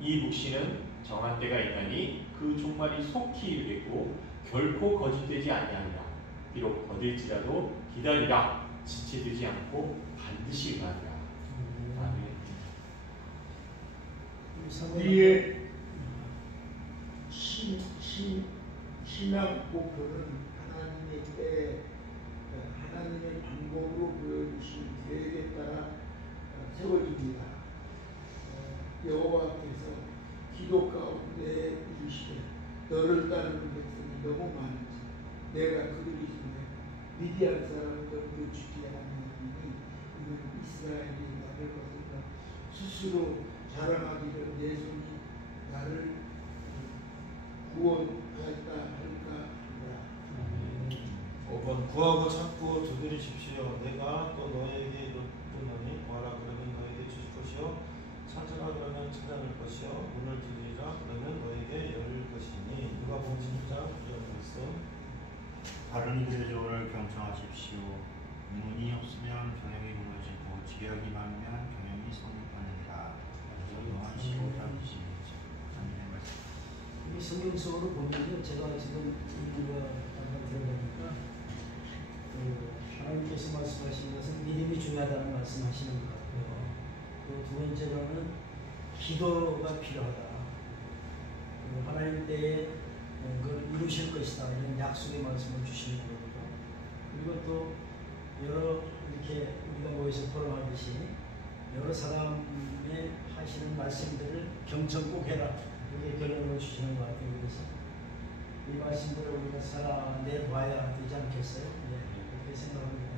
이 묵시는 정한 때가 있나니 그 종말이 속히 이르겠고 결코 거짓되지 아니하리라. 비록 거들지라도 기다리라. 지체되지 않고 반드시 응하리라. 아멘. 우리의 신앙 목표는 하나님의 때 하나님의 방법으로 보여주신 계획에 따라 세워집니다. 여호와께서 기도 가운데 이르시되 너를 따르는 백성이 너무 많은지 내가 그들이 중에 미디안 사람을 넘겨주지 않으니 이는 이스라엘이 나를 거두고 스스로 자랑하기를 내 손이 나를 구원하였다 할까 하라. 5번 구하고 찾고 두드리십시오. 내가 또 너에게 이르노니 구하라 그러면 너에게 주실 것이요 찾으라 그러면 찾아낼 것이요 문을 두드리라 그러면 너에게 열릴 것이니. 누가복음 10장 9절 말씀. 다른 그대조를 경청하십시오. 문이 없으면 경영이 무너지고 지략이 많으면 경영이 성립하느니라. 요한 15장 22절. 이 성경적으로 보면요, 제가 지금 이거 한번 들어보니까 하나님께서 말씀하시는 것은 믿음이 중요하다는 말씀하시는 것 같고요. 또 두 번째로는 기도가 필요하다. 하나님 때에 그걸 이루실 것이다. 이런 약속의 말씀을 주시는 거고, 그리고 또 여러 이렇게 우리가 모여서 토론하듯이 여러 사람의 하시는 말씀들을 경청 꼭 해라. 이렇게 결론을 주시는 것 같아요. 그래서 이 말씀들을 우리가 살아내봐야 되지 않겠어요? 네, 그렇게 생각합니다.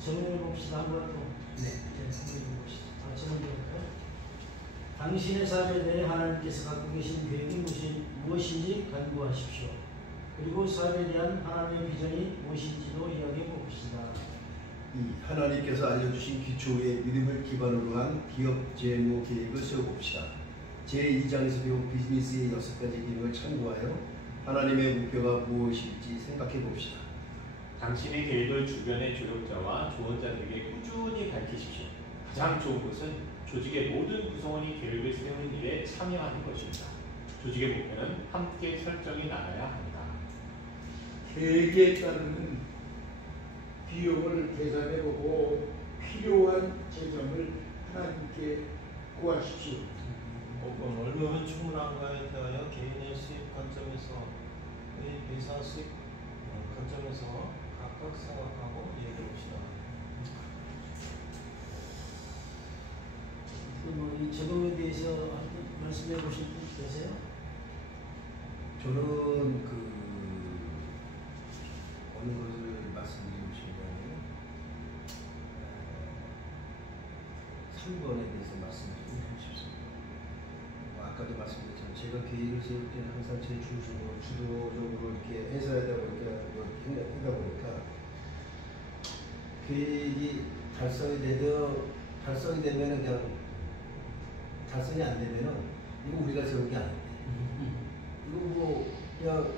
질문해 봅시다. 한 번 더. 네, 질문해 봅시다. 질문해 볼까요? 당신의 삶에 대해 하나님께서 갖고 계신 계획이 무엇인지 간구하십시오. 그리고 삶에 대한 하나님의 비전이 무엇인지도 이야기해 봅시다. 하나님께서 알려주신 기초의 믿음을 기반으로 한 기업 재무 계획을 세워봅시다. 제2장에서 배운 비즈니스의 6가지 기능을 참고하여 하나님의 목표가 무엇일지 생각해 봅시다. 당신의 계획을 주변의 조력자와 조언자들에게 꾸준히 밝히십시오. 가장 좋은 것은 조직의 모든 구성원이 계획을 세우는 일에 참여하는 것입니다. 조직의 목표는 함께 설정이 나가야 합니다. 계획에 따르는 비용을 계산해보고 필요한 재정을 하나님께 구하십시오. 5번 월급은 충분한가에 대하여 개인의 수입 관점에서 회사 수입 관점에서 각각 생각하고 얘기해 봅시다. 이 적용에 대해서 말씀해 보실 분 계세요? 저는 어느 것을 말씀드리고 싶냐면 3번에 대해서 말씀드리고 싶습니다. 아까도 말씀드렸지만 제가 계획을 세울 때는 항상 제 주도적으로 이렇게 해서 하다 보니까 계획이 달성이 되면은 그냥 달성이 안 되면은 이거 우리가 세운 게 아닌데 이거 뭐 그냥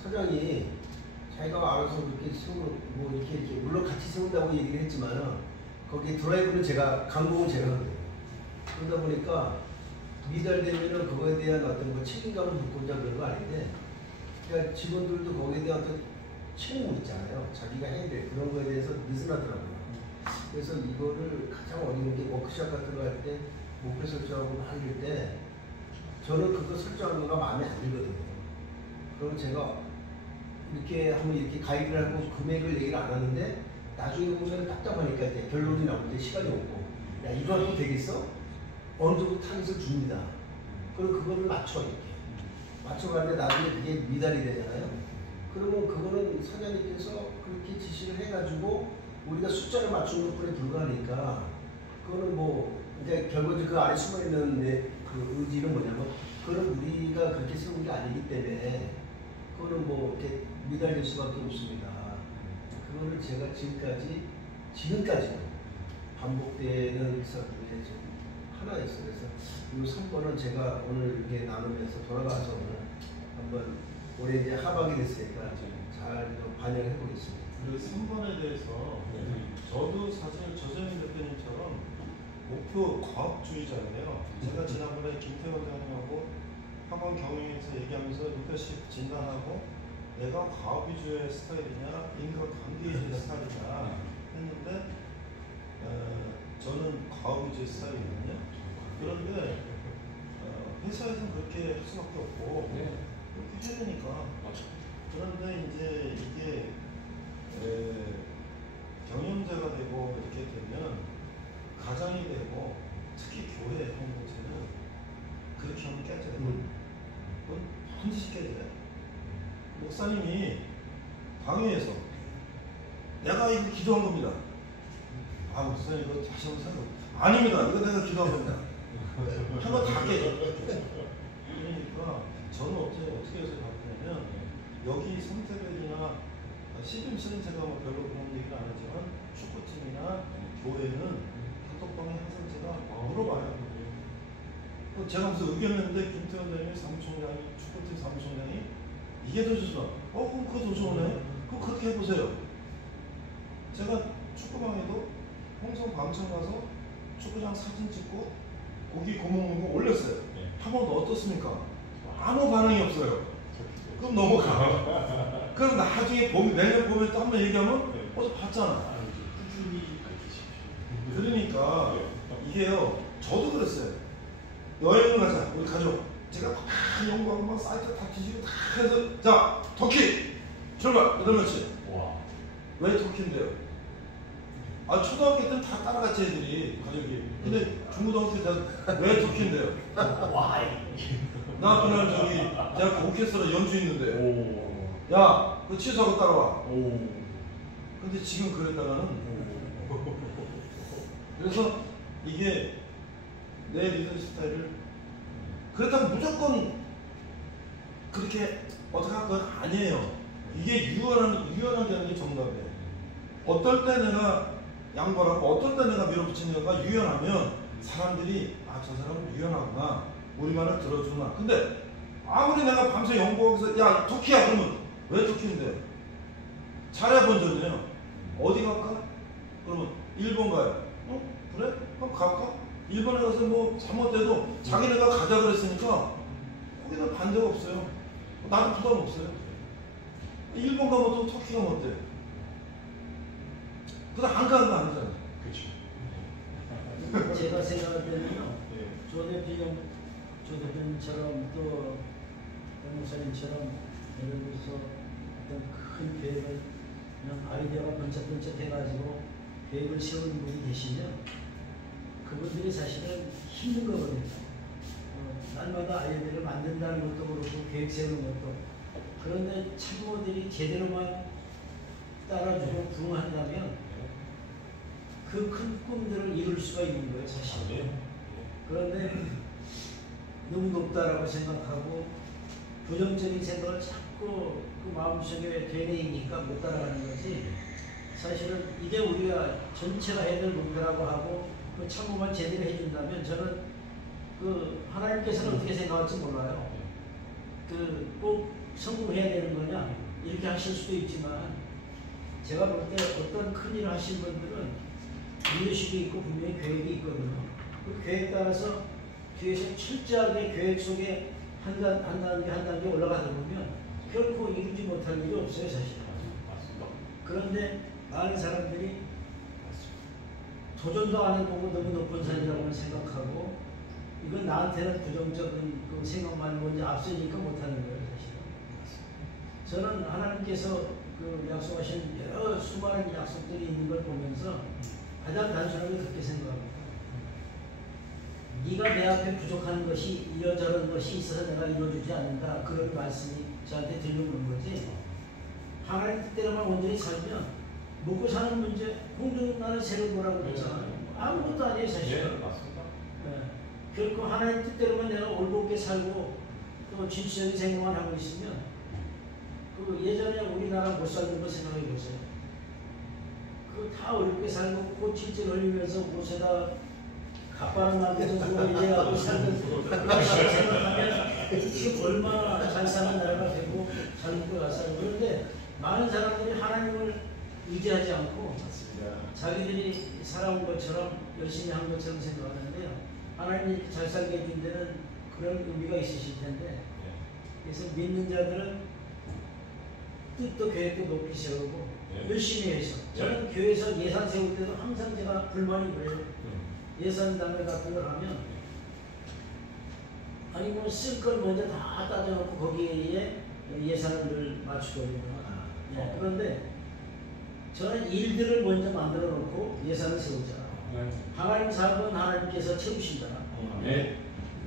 사장이 자기가 알아서 그렇게 세우고 뭐 이렇게 물론 같이 세운다고 얘기를 했지만은 거기 드라이브는 강공은 제가 하거든요. 그러다 보니까 미달되면은 그거에 대한 어떤 책임감을 묻고자 그런 거 아닌데, 그러니까 직원들도 거기에 대한 어떤 책임이 있잖아요. 자기가 해야 될 그런 거에 대해서 느슨하더라고요. 그래서 이거를 가장 어려운 게 워크숍 같은 거 할 때 목표 설정하고 할 때 저는 그거 설정하는 거가 마음에 안 들거든요. 그럼 제가 이렇게 한번 이렇게 가이드를 하고 금액을 얘기를 안 하는데 나중에 보면 답답하니까 이제 결론이 나올 때 시간이 없고, 야 이거 하면 되겠어? 어느 정도 타깃을 줍니다. 그럼 그거를 맞춰가는데 나중에 그게 미달이 되잖아요. 그러면 그거는 사장님께서 그렇게 지시를 해가지고 우리가 숫자를 맞추는 것뿐에 불과하니까 그거는 뭐 이제 결국에 그 안에 숨어있는 그 의지는 뭐냐면 그거는 우리가 그렇게 세운 게 아니기 때문에 그거는 뭐 이렇게 미달될 수밖에 없습니다. 그거를 제가 지금까지는 반복되는 일상 중에 좀 하나였어요. 그래서 이 3번은 제가 오늘 이렇게 나누면서 돌아가서 오늘 한번 올해 이제 하반기 됐으니까 잘 좀 반영해 보겠습니다. 그 3번에 대해서 저도 사실 조정인 대표님처럼 목표 과학주의자인데요. 제가 지난번에 김태원 장님하고 학원 경영에서 얘기하면서 리더십 진단하고 내가 과학 위주의 스타일이냐 인과관계의 스타일이냐 했는데 저는 과학 위주의 스타일이거든요. 그런데 회사에서는 그렇게 할 수밖에 없고 그렇게 해야 되니까. 그런데 이제 이게 경영자가 되고 이렇게 되면 가장이 되고 특히 교회 공동체는 그렇게 하면 깨져요. 그건 반드시 깨져요. 목사님이 방해해서 내가 이거 기도한 겁니다. 아 목사님 이거 다시 한번 생각. 아닙니다. 이거 내가 기도한 겁니다. 하면 다 깨져. 그러니까 저는 어떻게 해서 봤냐면 여기 성태백이나 시즌 제가 뭐 별로 그런 얘기를 안 하지만 축구팀이나 교회는 단톡방에 항상 제가 물어봐요. 제가 무슨 의견했는데 김태원 대표님 사무총장이 축구팀 사무총장이 이게 더 좋아. 그럼 그거 더 좋네. 그거 그렇게 해보세요. 제가 축구방에도 홍성 광천 가서 축구장 사진 찍고 고기 구멍 거 올렸어요. 한 번도 어떻습니까? 아무 반응이 없어요. 그럼 넘어가. 그럼 나중에 내년 보면 또 한 번 얘기하면 어서 봤잖아. 그러니까 이게요. 저도 그랬어요. 여행을 가자. 우리 가족. 제가 다 연구하고 막 사이트 다 뒤지고 다 해서 자 터키 출발. 이러면서 왜 터키인데요? 아 초등학교 때는 다 따라갔지 애들이 가족이. 근데 중고등학교 때 왜 터키인데요? 나 그날 저기 대학교 오케스트라 연주 있는데 야 그거 취소하고 따라와. 근데 지금 그랬다가는 그래서 이게 내 리더십 스타일을 그렇다면 무조건 그렇게 어떻게 할 건 아니에요. 이게 유연한 게 아니라 정답이에요. 어떨 때 내가 양보를 하고 어떨 때 내가 밀어붙이는 거가 유연하면 사람들이 아 저 사람은 유연하구나 우리말을 들어주나. 근데 아무리 내가 밤새 연구하면서 야 터키야 그러면 왜 터키인데? 잘해본 적이에요. 어디 갈까? 그러면 일본 가요. 그래? 그럼 갈까? 일본에 가서 뭐 잘못돼도 자기네가 가자 그랬으니까 거기다 반대가 없어요. 나도 부담 없어요. 일본 가면 또 터키 가면 어때? 그다음 안 가는 거 아니잖아. 그렇죠. 제가 생각할 때는요. 조 대표님처럼 또 목사님처럼 예를 들어서 어떤 큰 계획을 그냥 아이디어가 번쩍번쩍 해가지고 계획을 세우는 분이 계시면 그분들이 사실은 힘든 거거든요. 날마다 아이디어를 만든다는 것도 그렇고 계획 세우는 것도. 그런데 참모들이 제대로만 따라주고 부응한다면 그 큰 꿈들을 이룰 수가 있는 거예요, 사실. 그런데 너무 높다라고 생각하고 부정적인 생각을 자꾸 그 마음속에 되뇌이니까 못 따라가는 거지. 사실은 이게 우리가 전체가 해야 될 목표라고 하고 그 참고만 제대로 해준다면 저는 그 하나님께서는 어떻게 생각할지 몰라요. 그 꼭 성공해야 되는 거냐 이렇게 하실 수도 있지만 제가 볼 때 어떤 큰 일을 하신 분들은 리더십이 있고 분명히 계획이 있거든요. 그 계획 따라서 뒤에서 철저하게 계획 속에 한 단계 올라가다 보면 결코 이루지 못할 일이 없어요, 사실. 그런데 많은 사람들이 도전도 안 해보고 너무 높은 산이라고 생각하고 이건 나한테는 부정적인 그 생각만 먼저 앞서니까 못하는 거예요, 사실은. 저는 하나님께서 그 약속하신 여러 수많은 약속들이 있는 걸 보면서 가장 단순하게 그렇게 생각합니다. 네가 내 앞에 부족한 것이 이러저런 것이 있어서 내가 이루어주지 않는다. 그런 말씀이 저한테 들려오는 거지. 하나님 뜻대로만 온전히 살면 먹고 사는 문제, 공중나는 새를 보라고 그랬잖아요. 아무것도 아니에요, 사실. 네, 맞습니다. 네. 결코 하나님 뜻대로만 내가 올곧게 살고 또 진취적인 생각만 하고 있으면 그 예전에 우리나라 못 살던 거 생각해 보세요. 다 어렵게 살고 꽃칠질 흘리면서 옷에다 갑바는 남겨서 누가 이래하고 살던 생각하면 지금 얼마나 잘 사는 나라가 되고 잘 먹고 잘 살고. 그런데 많은 사람들이 하나님을 의지하지 않고 자기들이 살아온 것처럼 열심히 한 것처럼 생각하는데요. 하나님이 잘 살게 해준 데는 그런 의미가 있으실 텐데, 그래서 믿는 자들은 뜻도 계획도 높이 세우고 열심히 해서, 저는 교회에서 예산 세울 때도 항상 제가 불만이 그래요. 예산당을 같은 걸 하면 아니 뭐 쓸 걸 먼저 다 따져놓고 거기에 예산을 맞추거든요. 그런데 저는 일들을 먼저 만들어 놓고 예산을 세우자. 하나님 사업은 하나님께서 채우신다.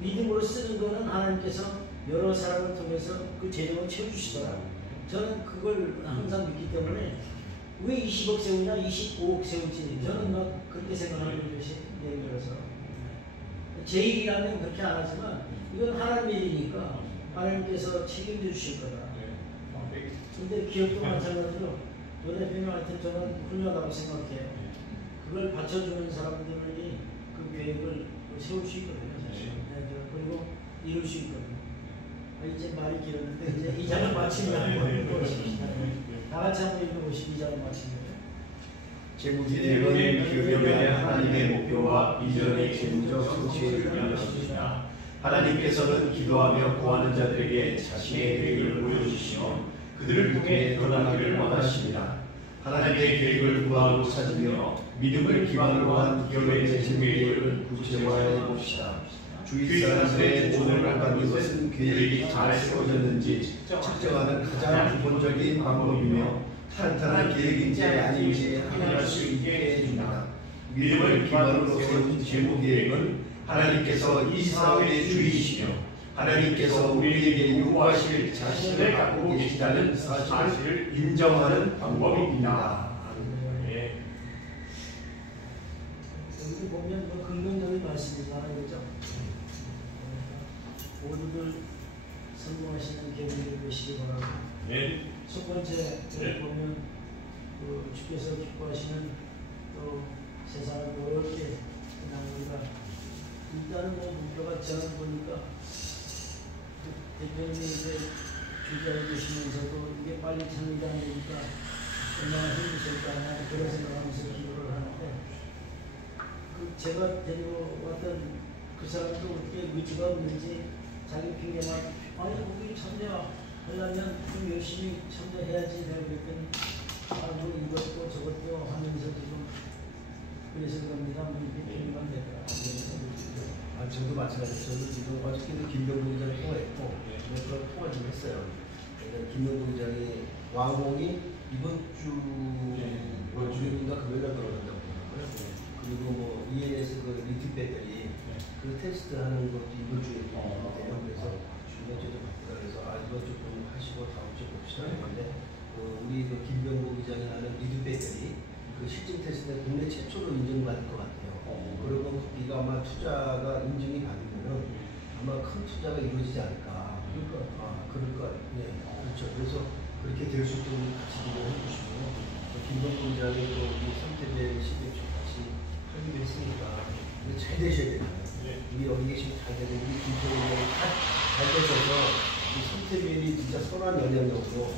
믿음으로 쓰는 거는 하나님께서 여러 사람을 통해서 그 재정을 채워주시더라. 저는 그걸 항상 믿기 때문에 왜 20억 세우냐, 25억 세우지. 저는 막 그렇게 생각하는 것이 예를 들어서 제 일이라면 그렇게 안 하지만 이건 하나님 일이니까 하나님께서 책임져 주실 거다. 근데 기업도 마찬가지로 요 대표님 하여튼 저는 훌륭하다고 생각해요. 그걸 받쳐주는 사람들이 그 계획을 세울 수 있거든요. 사실. 그리고 이룰 수 있거든요. 이제 말이 길었는데 이제 이 장을 마치면 다 같이 한번 읽어보시고 이 장을 마치면 제국의 기업의 하나님의 목표와 비전의 재무적 성취를 위한 것이냐. 하나님께서는 기도하며 구하는 자들에게 자신의 계획을 보여주시며 그들을 통해 드러나기를 원하십니다. 하나님의 계획을 구하고 찾으며 믿음을 기반으로 한 기업의 재무 계획을 구체화해 봅시다. 주위 사람들의 도움을 받는 것은 계획이 잘 세워졌는지 측정하는 가장 기본적인 방법이며 탄탄한 계획인지 아닌지 확인할 수 있게 해줍니다. 믿음을 기반으로 세운 재무 계획은 하나님께서 이 사회의 주이시며 하나님께서 우리에게 요구하실 자신을 갖고 계시다는 사실을 인정하는 방법입니다. 여기 보면 뭐 긍정적인 말씀이 하나 있죠. 모두들 성공하시는 계획을 되시기 바라고. 첫 번째 여기 보면 그 주께서 기뻐하시는 또 세상을 어렵게 그냥 우리가 일단은 뭐 목표가 저는 보니까 대표님이 이제 주자해 주시면서도 이게 빨리 정리가 안 되니까 얼마나 힘드실까 하나 그런 생각하면서 기도를 하는데 그 제가 데리고 왔던 그 사람도 어떻게 의지가 없는지 자기 핑계만 아니 거기 참여하려면 좀 열심히 참여해야지 내가 그랬더니 뭐 이것도 저것도 하면서 지금 그래서 그럽니다. 뭐 이렇게 핑계만 되더라. 저도 마찬가지로 저도 지금 어저께도 김병국 기자를 통화했고 그걸 통화 좀 했어요. 김병국 기자의 왕홍이 이번 주인가 금요일날 들어간다고 하더라고요. 그리고 뭐 ENS 그 리튬 배터리 그 테스트하는 것도 이번 주에 있대요. 그래서 이번 주에도 바쁘다 그래서 이번 주 좀 하시고 다음 주에 봅시다 했는데 우리 그 김병국 기자가 하는 리튬 배터리 그 실증 테스트는 국내 최초로 인정받을 것 같아요. 그리고 거기가 아마 투자가 인증이 받으면은 아마 큰 투자가 이루어지지 않을까. 그럴 거 네, 그렇죠. 그래서 그렇게 될 수 있도록 같이 기도해 주시고 김병국 기자의 또 우리 삼태배 시대초 같이 하기로 했으니까 잘 되셔야 되잖아요. 우리 여기 계신 잘 되는 우리 김병국 기자가 잘 되셔서 이 삼태배이 진짜 선한 영향력으로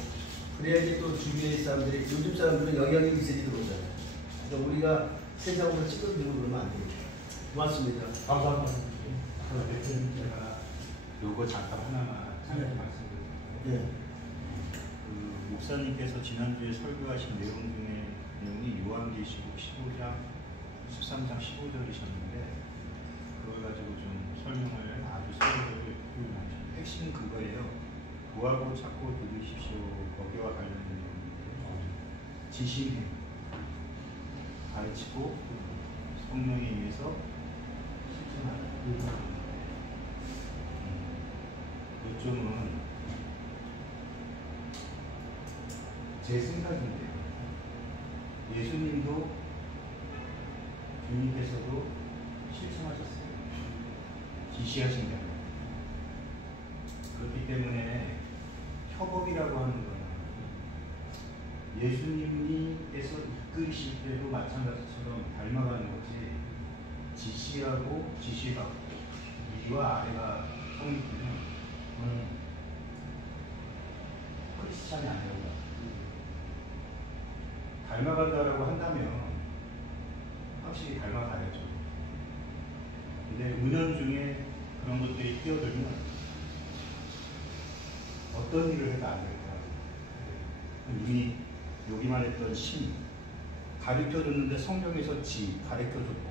그래야지 또 주위의 사람들이 요즘 사람들은 영향력이 있어야지 들어오잖아요. 그러니까 우리가 세상으로 찍어들고 그러면 안 됩니다. 고맙습니다. 감사합니다. 제가 요거 잠깐 하나만 말씀드릴게요. 그 목사님께서 지난주에 설교하신 내용 중에 내용이 요한계시록 15장, 13장 15절이셨는데 그걸 가지고 좀 설명을 아주 세부적으로 표현하셨습니다. 핵심은 그거예요. 구하고 찾고 들으십시오. 거기와 관련된 내용인데 지식해 가르치고 성령에 의해서 실천하는 요점은 제 생각인데요. 예수님도 주님께서도 실천하셨어요. 지시하신 대로. 그렇기 때문에 협업이라고 하는 거는 예수님께서 이끄실 때도 마찬가지처럼 닮아가는 거지 지시하고 지시가 위와 아래가 성립되면 그건 크리스찬이 아니라고 닮아간다라고 한다면 확실히 닮아가야죠. 근데 은연중에 그런 것들이 뛰어들면 어떤 일을 해도 안 되더라고요. 이미 여기 말했던 신 가르쳐줬는데 성령에서 지 가르쳐줬고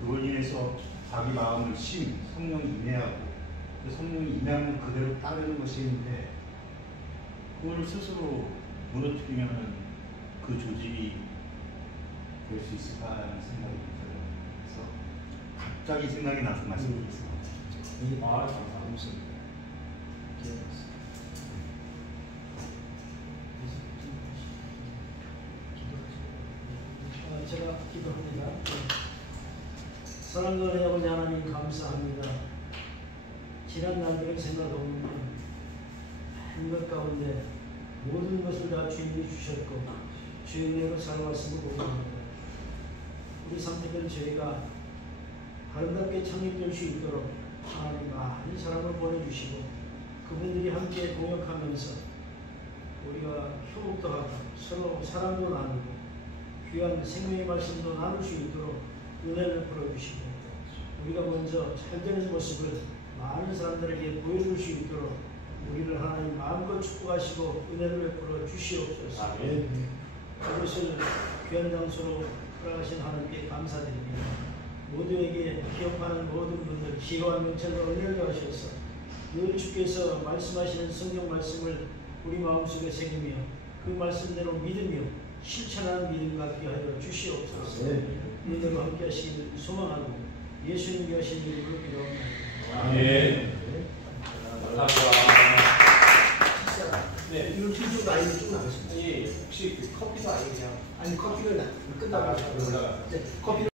그걸 인해서 자기 마음을 심 성령이 임해하고 그 성령이 임하면 그대로 따르는 것이 있는데 그걸 스스로 무너뜨리면 그 조직이 될 수 있을까라는 생각이 들어요. 그래서 갑자기 생각이 나서 말씀드렸습니다. 아, 감사합니다. 제가 기도합니다. 사랑과 은혜 아버지 하나님 감사합니다. 지난 날들을 생각해보면 한것 가운데 모든 것을 다 주님이 주셨고 주인으로 살아왔음을 고백합니다. 우리 삼태별 저희가 아름답게 창립될 수 있도록 하나님 많은 사람을 보내주시고 그분들이 함께 동역하면서 우리가 협업도 하고 서로 사랑도 나누고 귀한 생명의 말씀도 나눌 수 있도록 은혜를 풀어주시고 우리가 먼저 잘 되는 모습을 많은 사람들에게 보여줄 수 있도록 우리를 하나님 마음껏 축복하시고 은혜를 베풀어 주시옵소서. 이것을 귀한 장소로 허락하신 하나님께 감사드립니다. 모두에게 기업하는 모든 분들 기도와 명철로 은혜를 더하셔서 늘 주께서 말씀하시는 성경 말씀을 우리 마음속에 새기며 그 말씀대로 믿으며 실천하는 믿음 갖게 하여 주시옵소서. 믿음으로 함께 하시기를 소망하고 예수님께 하신 이름으로 기도합니다. 아멘. 네, 이거 좀 아이디 좀 나가십니다. 혹시 그 커피도 아니고 그냥 아니 커피를 끝나고 올라가. 커피